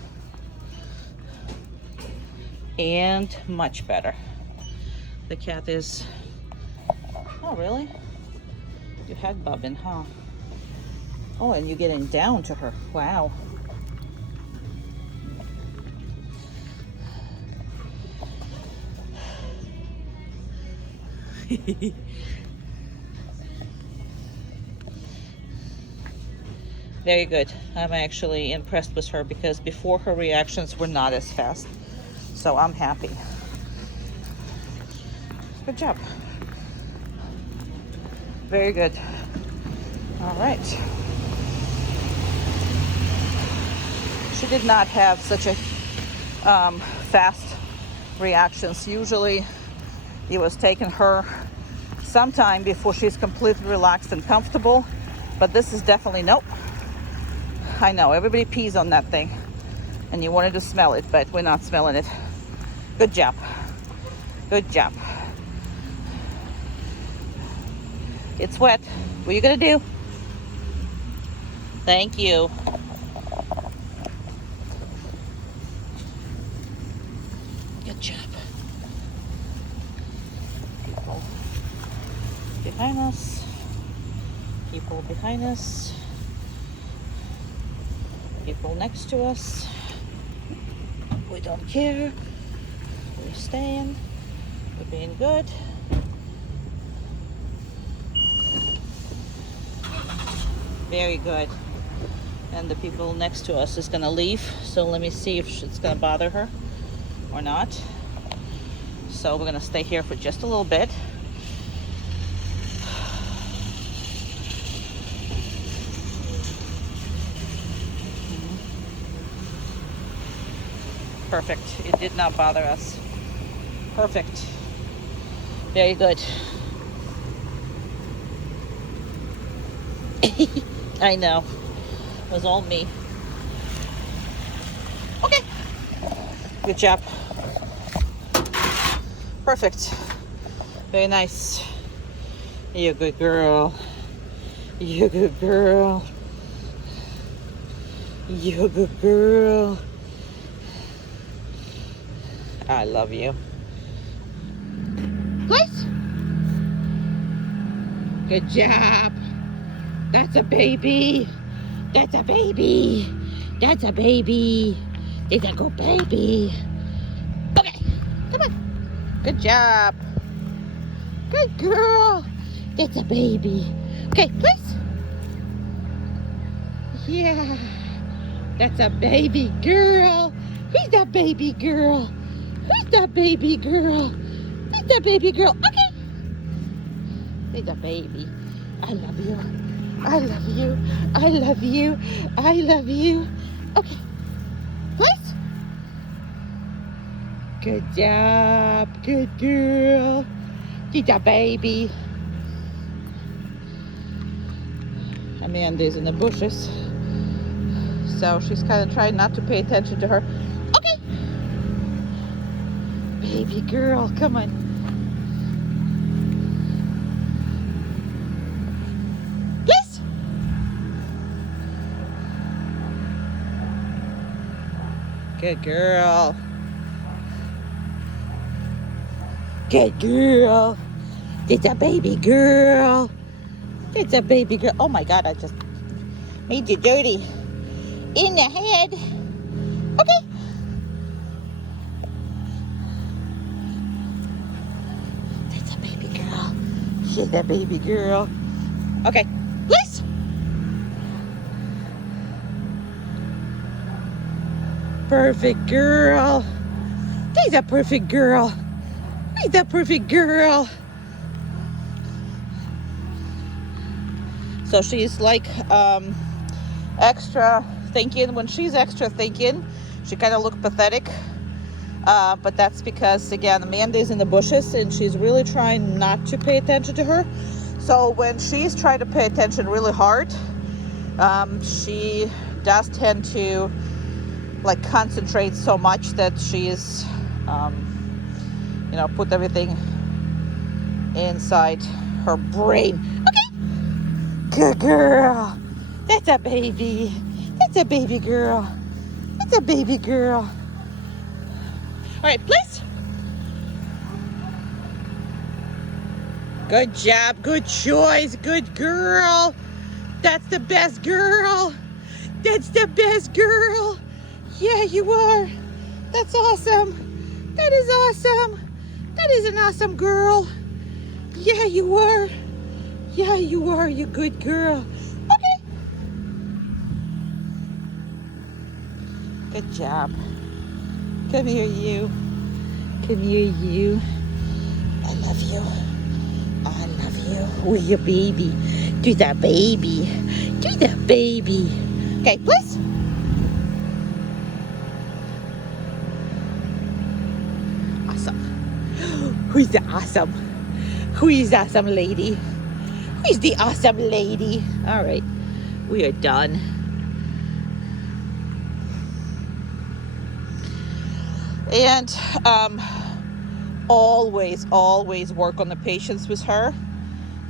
And much better. The cat is, oh really? You had bobbing, huh? Oh, and you're getting down to her. Wow. Very good. I'm actually impressed with her because before her reactions were not as fast. So I'm happy. Good job. Very good. All right. She did not have such a fast reactions. Usually it was taking her some time before she's completely relaxed and comfortable. But this is definitely, nope. I know, everybody pees on that thing. And you wanted to smell it, but we're not smelling it. Good job. Good job. It's wet. What are you gonna do? Thank you. Good job. People behind us. People behind us. People next to us. We don't care. We're staying. We're being good. Very good. And the people next to us is gonna leave. So let me see if it's gonna bother her or not. So we're gonna stay here for just a little bit. Perfect. It did not bother us. Perfect. Very good. I know. It was all me. Okay. Good job. Perfect. Very nice. You're a good girl. You're a good girl. You're a good girl. I love you. Please. Good job. That's a baby. That's a baby. That's a baby. It's a good baby. Okay. Come on. Good job. Good girl. That's a baby. Okay, please. Yeah. That's a baby girl. Who's that baby girl? Who's that baby girl? Who's that baby girl? Okay. He's a baby. I love you. I love you. I love you. I love you. Okay. Please. Good job. Good girl. She's a baby. Amanda's in the bushes. So she's kind of trying not to pay attention to her. Okay. Baby girl, come on. Please. Good girl. Good girl. It's a baby girl. It's a baby girl. Oh my God, I just made you dirty in the head. Okay. That's a baby girl. She's a baby girl. Okay, please. Perfect girl. She's a perfect girl. She's a perfect girl. So she's like extra thinking. When she's extra thinking, she kind of looks pathetic. But that's because, again, Amanda's in the bushes and she's really trying not to pay attention to her. So when she's trying to pay attention really hard, she does tend to like concentrate so much that she's, put everything inside her brain. Okay. Good girl. That's a baby. That's a baby girl. That's a baby girl. All right, please. Good job. Good choice. Good girl. That's the best girl. That's the best girl. Yeah, you are. That's awesome. That is awesome. That is an awesome girl. Yeah, you are. Yeah, you are. You good girl. Okay. Good job. Come here, you. Come here, you. I love you. I love you. Oh, your baby. Do that, baby. Do that, baby. Okay, please. Awesome. Who's the awesome? Who is the awesome lady? Who's the awesome lady? All right, we are done. And always work on the patience with her.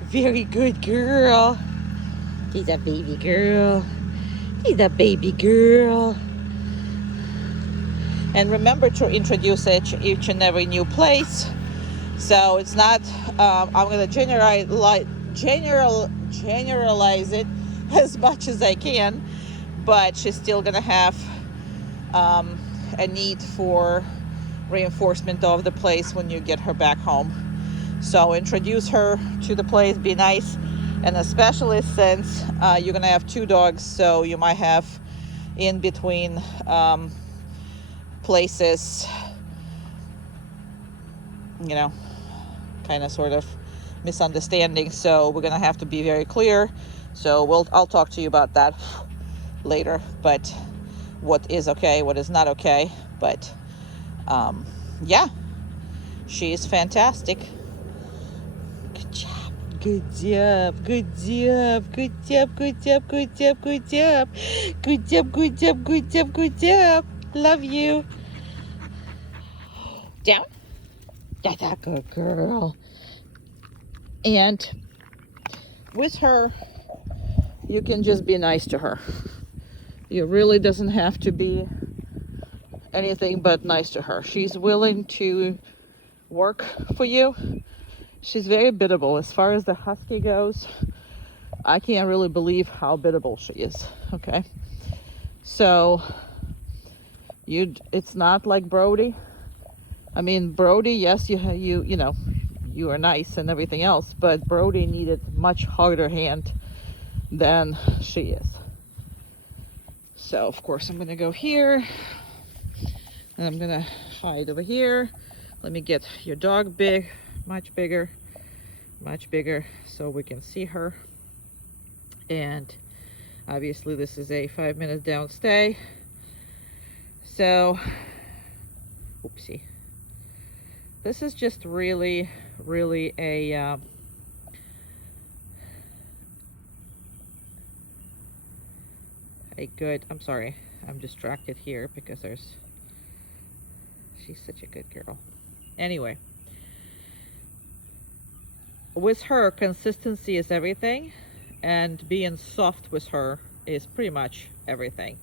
Very good girl. She's a baby girl. She's a baby girl. And remember to introduce each and every new place. So it's not, I'm going to generalize it as much as I can, but she's still going to have a need for reinforcement of the place when you get her back home. So introduce her to the place, be nice, and especially since you're going to have two dogs, so you might have in between places, kind of sort of misunderstanding. So we're gonna have to be very clear. So I'll talk to you about that later, but what is okay, what is not okay. But yeah, she is fantastic. Good job, good job, good job, good job, good job, good job. Good job, good job, good job, good job. Love you. Down. That's a good girl. And with her, you can just be nice to her. You really doesn't have to be anything but nice to her. She's willing to work for you. She's very biddable. As far as the husky goes, I can't really believe how biddable she is. Okay, so it's not like Brody. I mean, Brody, yes, you know, you are nice and everything else, but Brody needed much harder hand than she is. So of course I'm gonna go here, and I'm gonna hide over here. Let me get your dog big, much bigger, so we can see her. And obviously this is a 5-minute down stay. So, oopsie. This is just really a good, I'm sorry, I'm distracted here because she's such a good girl. Anyway, with her, consistency is everything, and being soft with her is pretty much everything.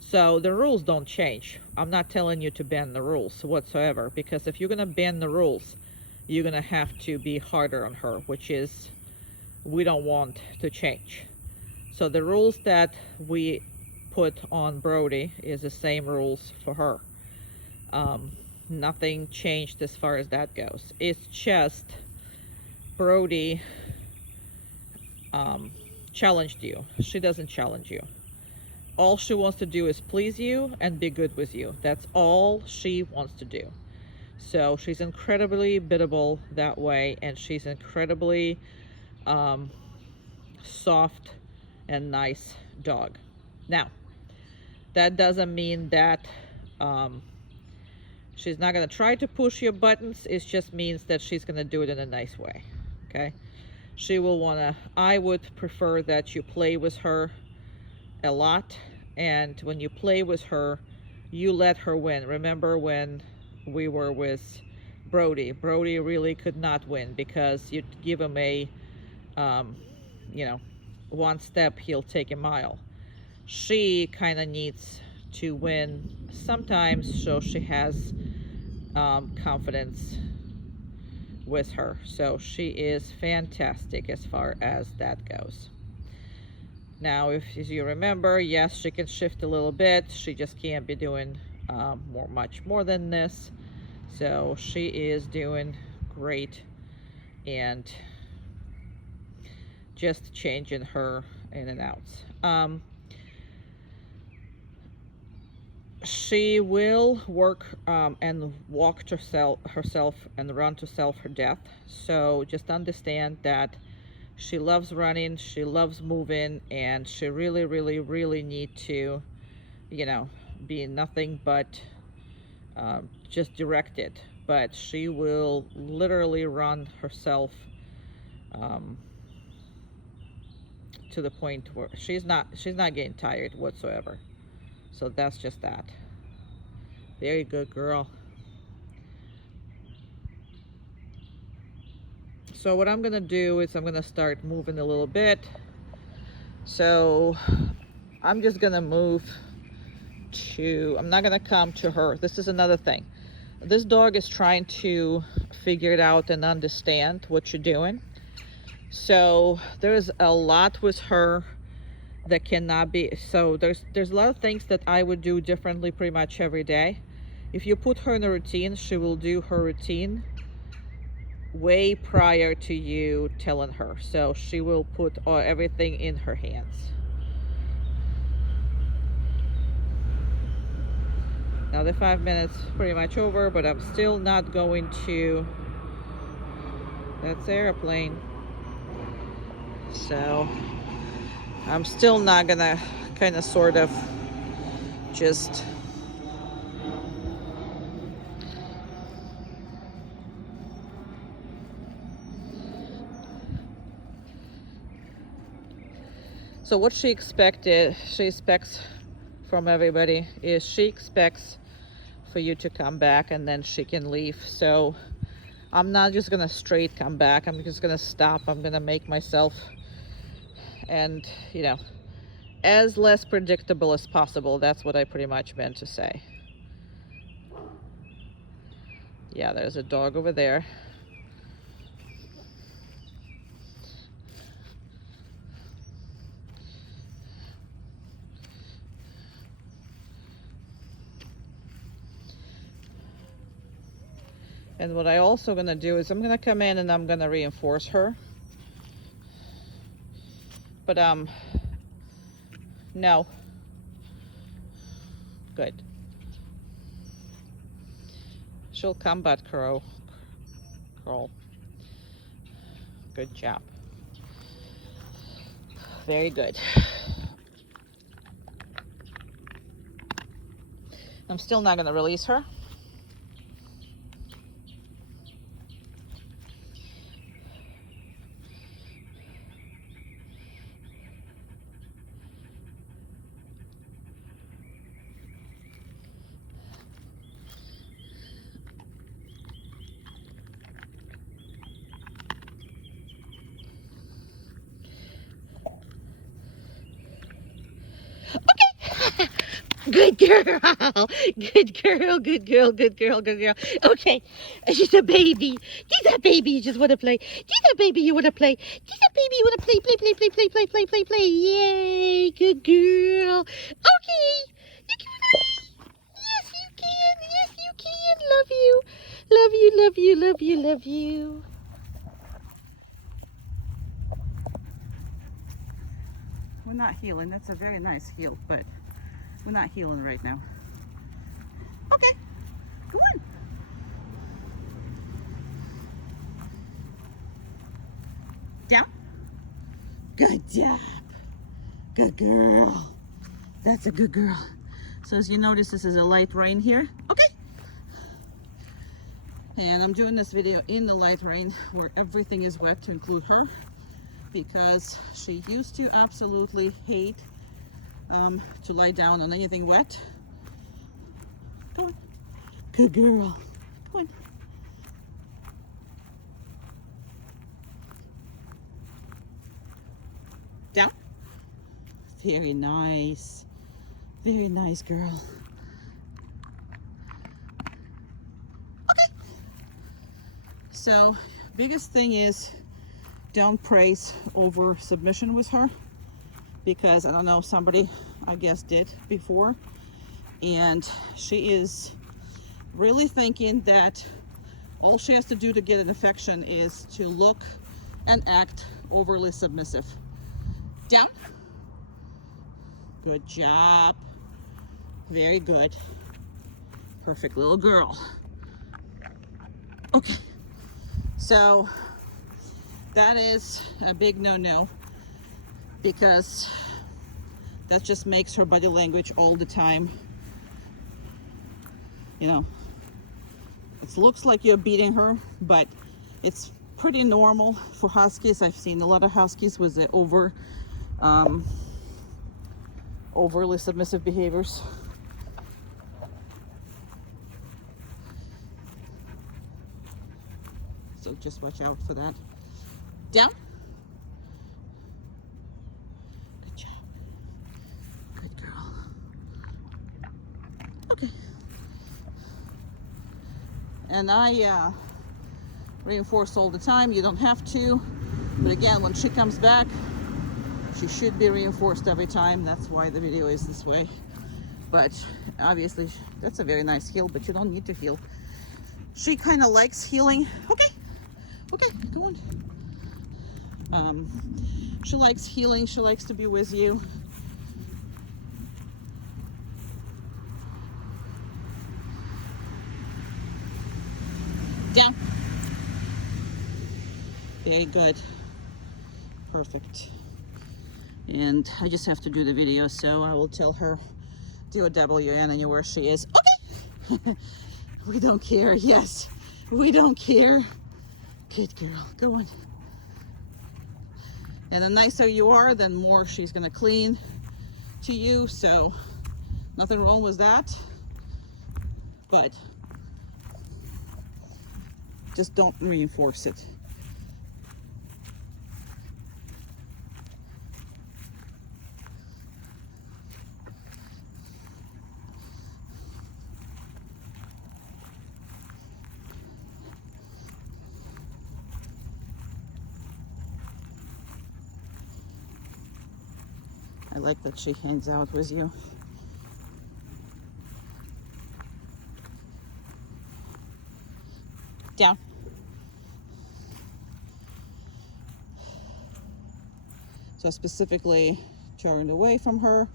So the rules don't change. I'm not telling you to bend the rules whatsoever, because if you're gonna bend the rules, you're gonna have to be harder on her, which is, we don't want to change. So the rules that we put on Brody is the same rules for her. Nothing changed as far as that goes. It's just Brody challenged you. She doesn't challenge you. All she wants to do is please you and be good with you. That's all she wants to do. So she's incredibly biddable that way, and she's incredibly soft and nice dog. Now, that doesn't mean that she's not going to try to push your buttons. It just means that she's going to do it in a nice way. Okay? She will want to, I would prefer that you play with her a lot, and when you play with her, you let her win. Remember when we were with Brody really could not win, because you'd give him a you know, one step, he'll take a mile. She kind of needs to win sometimes, so she has confidence with her. So she is fantastic as far as that goes. Now, if you remember, yes, she can shift a little bit. She just can't be doing much more than this. So she is doing great, and just changing her in and outs. She will work and walk to herself and run to her death. So just understand that she loves running, she loves moving, and she really need to, you know, be nothing but just directed. But she will literally run herself to the point where she's not getting tired whatsoever. So that's just that. Very good girl. So what I'm gonna do is I'm gonna start moving a little bit. So I'm just gonna move to, I'm not gonna come to her. This is another thing. This dog is trying to figure it out and understand what you're doing. So there's a lot with her that cannot be, so there's a lot of things that I would do differently pretty much every day. If you put her in a routine, she will do her routine way prior to you telling her. So she will put everything in her hands. Now the 5 minutes pretty much over, but I'm still not going to, that's airplane. So I'm still not gonna kind of sort of just So what she expects from everybody is she expects for you to come back and then she can leave. So I'm not just gonna straight come back. I'm just gonna stop. I'm gonna make myself, and you know, as less predictable as possible. That's what I pretty much meant to say. Yeah, there's a dog over there. And what I also gonna do is I'm gonna come in and I'm gonna reinforce her. But no. Good. She'll come, but crawl. Good job. Very good. I'm still not gonna release her. Good girl. Good girl. Good girl. Good girl. Good girl. Okay. She's a baby. She's a baby. You just want to play. She's a baby. You want to play. She's a baby. You want to play. Play. Yay. Good girl. Okay. You can play. Yes, you can. Yes, you can. Love you. Love you. Love you. Love you. Love you. We're not healing. That's a very nice heel, but we're not healing right now. Okay, go on. Down. Good job. Good girl. That's a good girl. So as you notice, this is a light rain here. Okay. And I'm doing this video in the light rain where everything is wet to include her, because she used to absolutely hate to lie down on anything wet. Go on. Good girl. Go on. Down. Very nice. Very nice girl. Okay. So, biggest thing is don't praise over submission with her, because I don't know, somebody I guess did before, and she is really thinking that all she has to do to get an affection is to look and act overly submissive. Down. Good job. Very good. Perfect little girl. Okay, so that is a big no-no, because that just makes her body language all the time, you know, it looks like you're beating her, but it's pretty normal for huskies. I've seen a lot of huskies with the overly submissive behaviors. So just watch out for that. Down. Good job. Good girl. Okay. And I reinforce all the time. You don't have to. But again, when she comes back, she should be reinforced every time. That's why the video is this way. But obviously, that's a very nice heel, but you don't need to heel. She kind of likes healing. Okay. Okay, go on. She likes healing. She likes to be with you. Down. Very good. Perfect. And I just have to do the video, so I will tell her, do a WN and where she is. Okay. We don't care. Yes, we don't care. Good girl. Go on. And the nicer you are, then more she's gonna clean to you. So nothing wrong with that, but just don't reinforce it. I like that she hangs out with you. Down. So specifically turned away from her,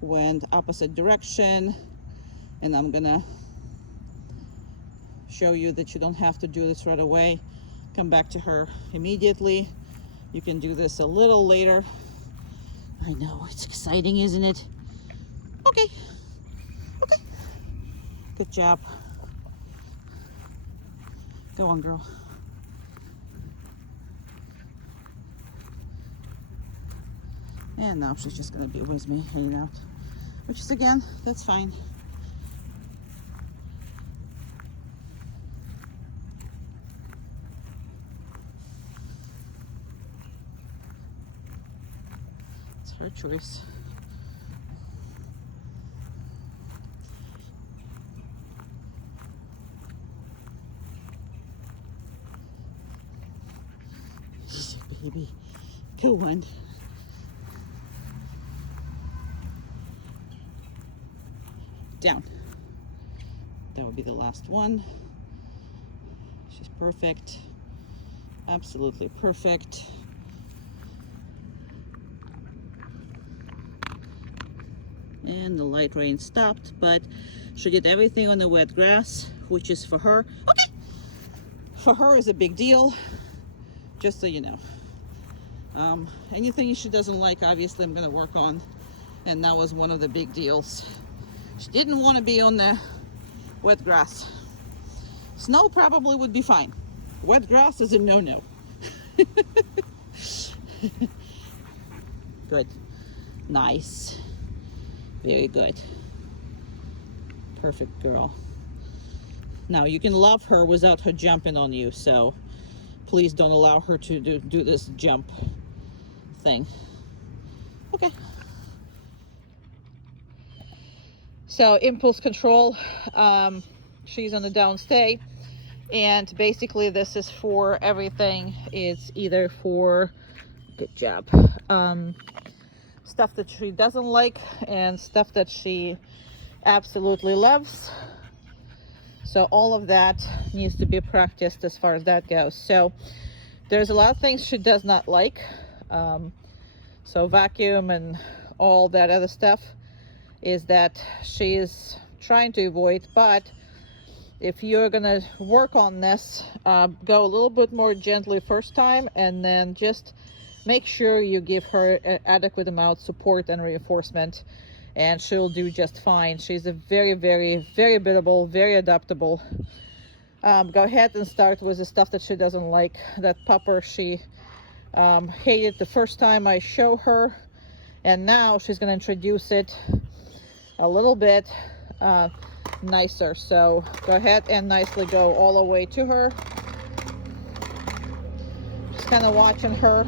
went opposite direction, and I'm gonna show you that you don't have to do this right away. Come back to her immediately. You can do this a little later. I know, it's exciting, isn't it? Okay, okay. Good job. Go on, girl. And now she's just gonna be with me, hanging out. Which is, again, that's fine. It's her choice. Baby, go on. Down. That would be the last one. She's perfect. Absolutely perfect. And the light rain stopped, but she did everything on the wet grass, which is for her. Okay. For her is a big deal, just so you know. Anything she doesn't like, obviously, I'm going to work on. And that was one of the big deals. She didn't want to be on the wet grass. Snow probably would be fine. Wet grass is a no-no. Good. Nice. Very good. Perfect girl. Now, you can love her without her jumping on you, so please don't allow her to do this jump thing. Okay. So impulse control, she's on the downstay, and basically this is for everything. It's either for, good job, stuff that she doesn't like and stuff that she absolutely loves. So all of that needs to be practiced as far as that goes. So there's a lot of things she does not like. So vacuum and all that other stuff is that she is trying to avoid. But if you're gonna work on this, go a little bit more gently first time, and then just make sure you give her an adequate amount of support and reinforcement, and she'll do just fine. She's a very, very, very biddable, very adaptable. Go ahead and start with the stuff that she doesn't like. That pupper, she hated the first time I show her, and now she's going to introduce it a little bit nicer. So go ahead and nicely go all the way to her. Just kind of watching her.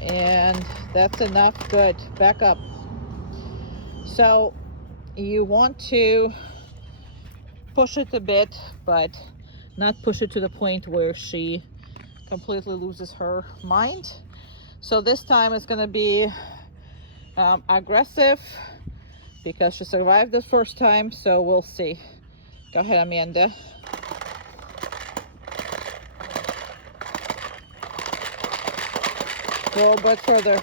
And that's enough. Good. Back up. So you want to push it a bit, but not push it to the point where she completely loses her mind. So this time it's going to be aggressive because she survived the first time. So we'll see. Go ahead, Amanda. Go a bit further.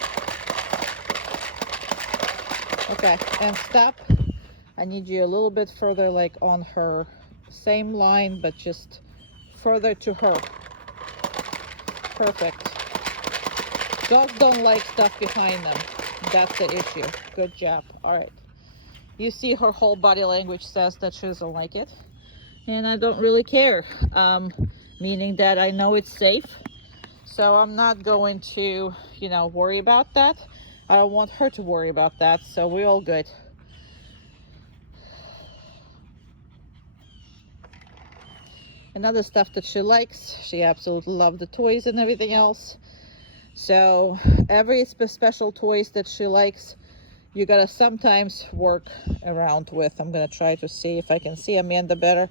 Okay, and stop. I need you a little bit further, like on her same line, but just further to her. Perfect. Dogs don't like stuff behind them. That's the issue. Good job. All right. You see her whole body language says that she doesn't like it. And I don't really care. meaning that I know it's safe. So I'm not going to, you know, worry about that. I don't want her to worry about that, so we're all good. And other stuff that she likes, she absolutely loves the toys and everything else. So every special toys that she likes, you gotta sometimes work around with. I'm gonna try to see if I can see Amanda better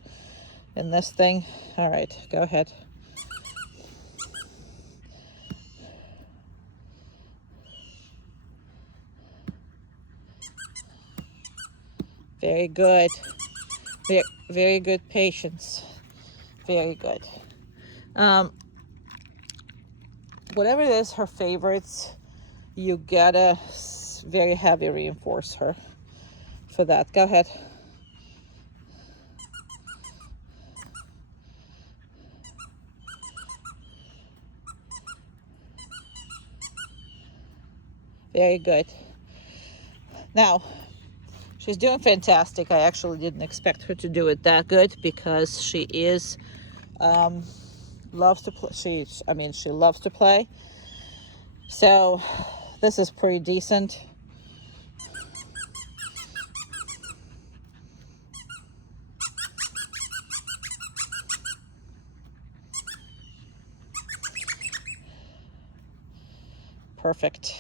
in this thing. All right, go ahead. Very good. Very, very good patience. Very good. Whatever it is, her favorites, you gotta very heavy reinforce her for that. Go ahead. Very good. Now, she's doing fantastic. I actually didn't expect her to do it that good because she is loves to play. She loves to play. So this is pretty decent. Perfect.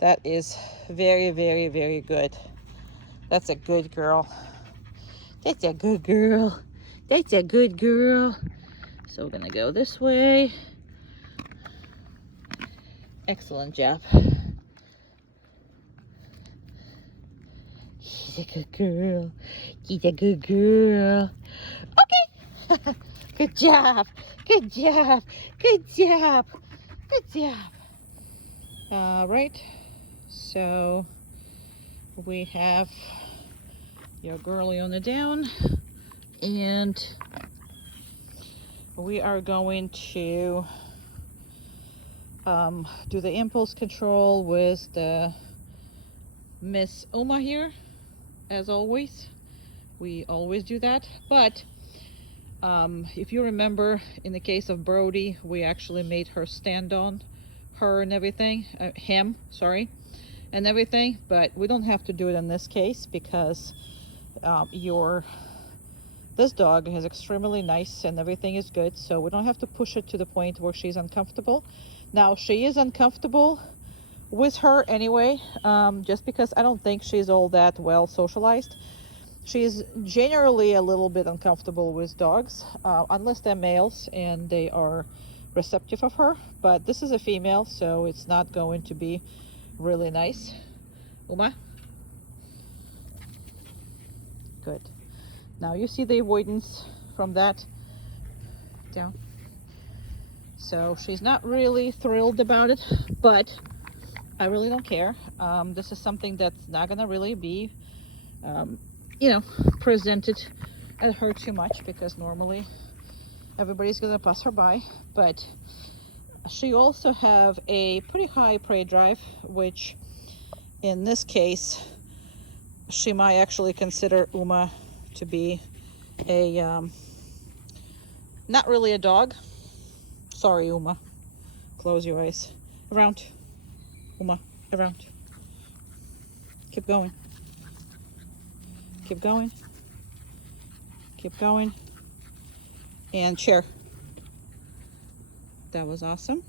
That is very, very, very good. That's a good girl. That's a good girl. That's a good girl. So we're gonna go this way. Excellent job. She's a good girl. She's a good girl. Okay. Good job. Good job. Good job. Good job. All right. So we have your girly on the down, and we are going to do the impulse control with the Miss Uma here. As always, we always do that, but if you remember, in the case of Brody, we actually made her stand on her and everything, him, sorry, and everything, but we don't have to do it in this case because this dog is extremely nice and everything is good, so we don't have to push it to the point where she's uncomfortable. Now, she is uncomfortable with her anyway, just because I don't think she's all that well socialized. She's generally a little bit uncomfortable with dogs, unless they're males and they are receptive of her, but this is a female, so it's not going to be really nice. Uma? Good. Now you see the avoidance from that down. So she's not really thrilled about it, but I really don't care. This is something that's not gonna really be, presented at her too much, because normally everybody's gonna pass her by. But she also have a pretty high prey drive, which in this case, she might actually consider Uma to be a, not really a dog. Sorry, Uma. Close your eyes. Around. Uma, around. Keep going. Keep going. Keep going. And chair. That was awesome.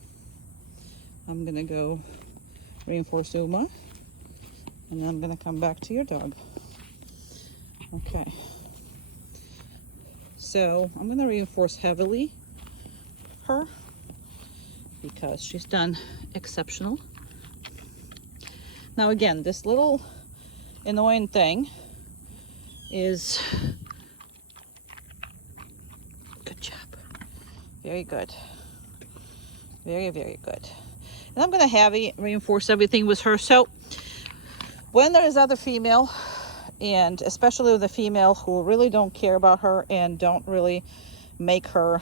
I'm gonna go reinforce Uma, and then I'm gonna come back to your dog. Okay. So I'm gonna reinforce heavily her because she's done exceptional. Now again, this little annoying thing is good job. Very good. Very, very good. And I'm gonna heavy reinforce everything with her. So when there is other female, and especially with a female who really don't care about her and don't really make her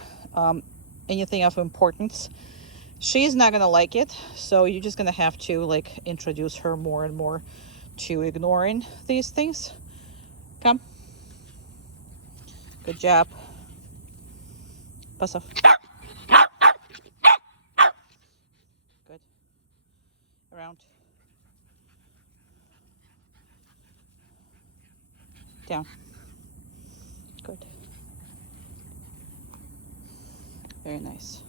anything of importance, she's not gonna like it. So you're just gonna have to like introduce her more and more to ignoring these things. Come. Good job. Pass off. Good. Around. Down. Good. Very nice.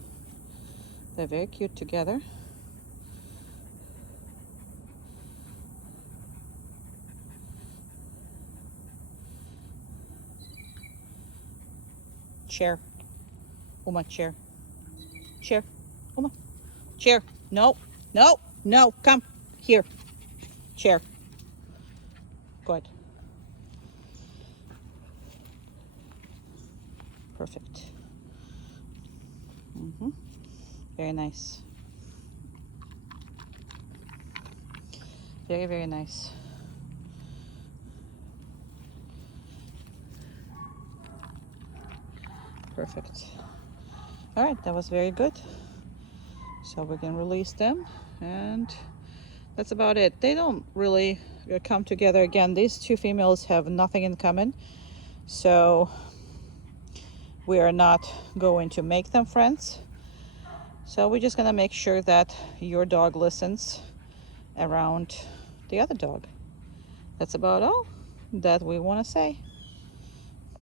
They're very cute together. Chair. Uma, chair. Chair. Uma. Chair. No. No. No. Come. Here. Chair. Good. Perfect. Very nice. Very, very nice. Perfect. All right, that was very good. So we can release them, and that's about it. They don't really come together again. These two females have nothing in common, so we are not going to make them friends. So we're just gonna make sure that your dog listens around the other dog. That's about all that we want to say.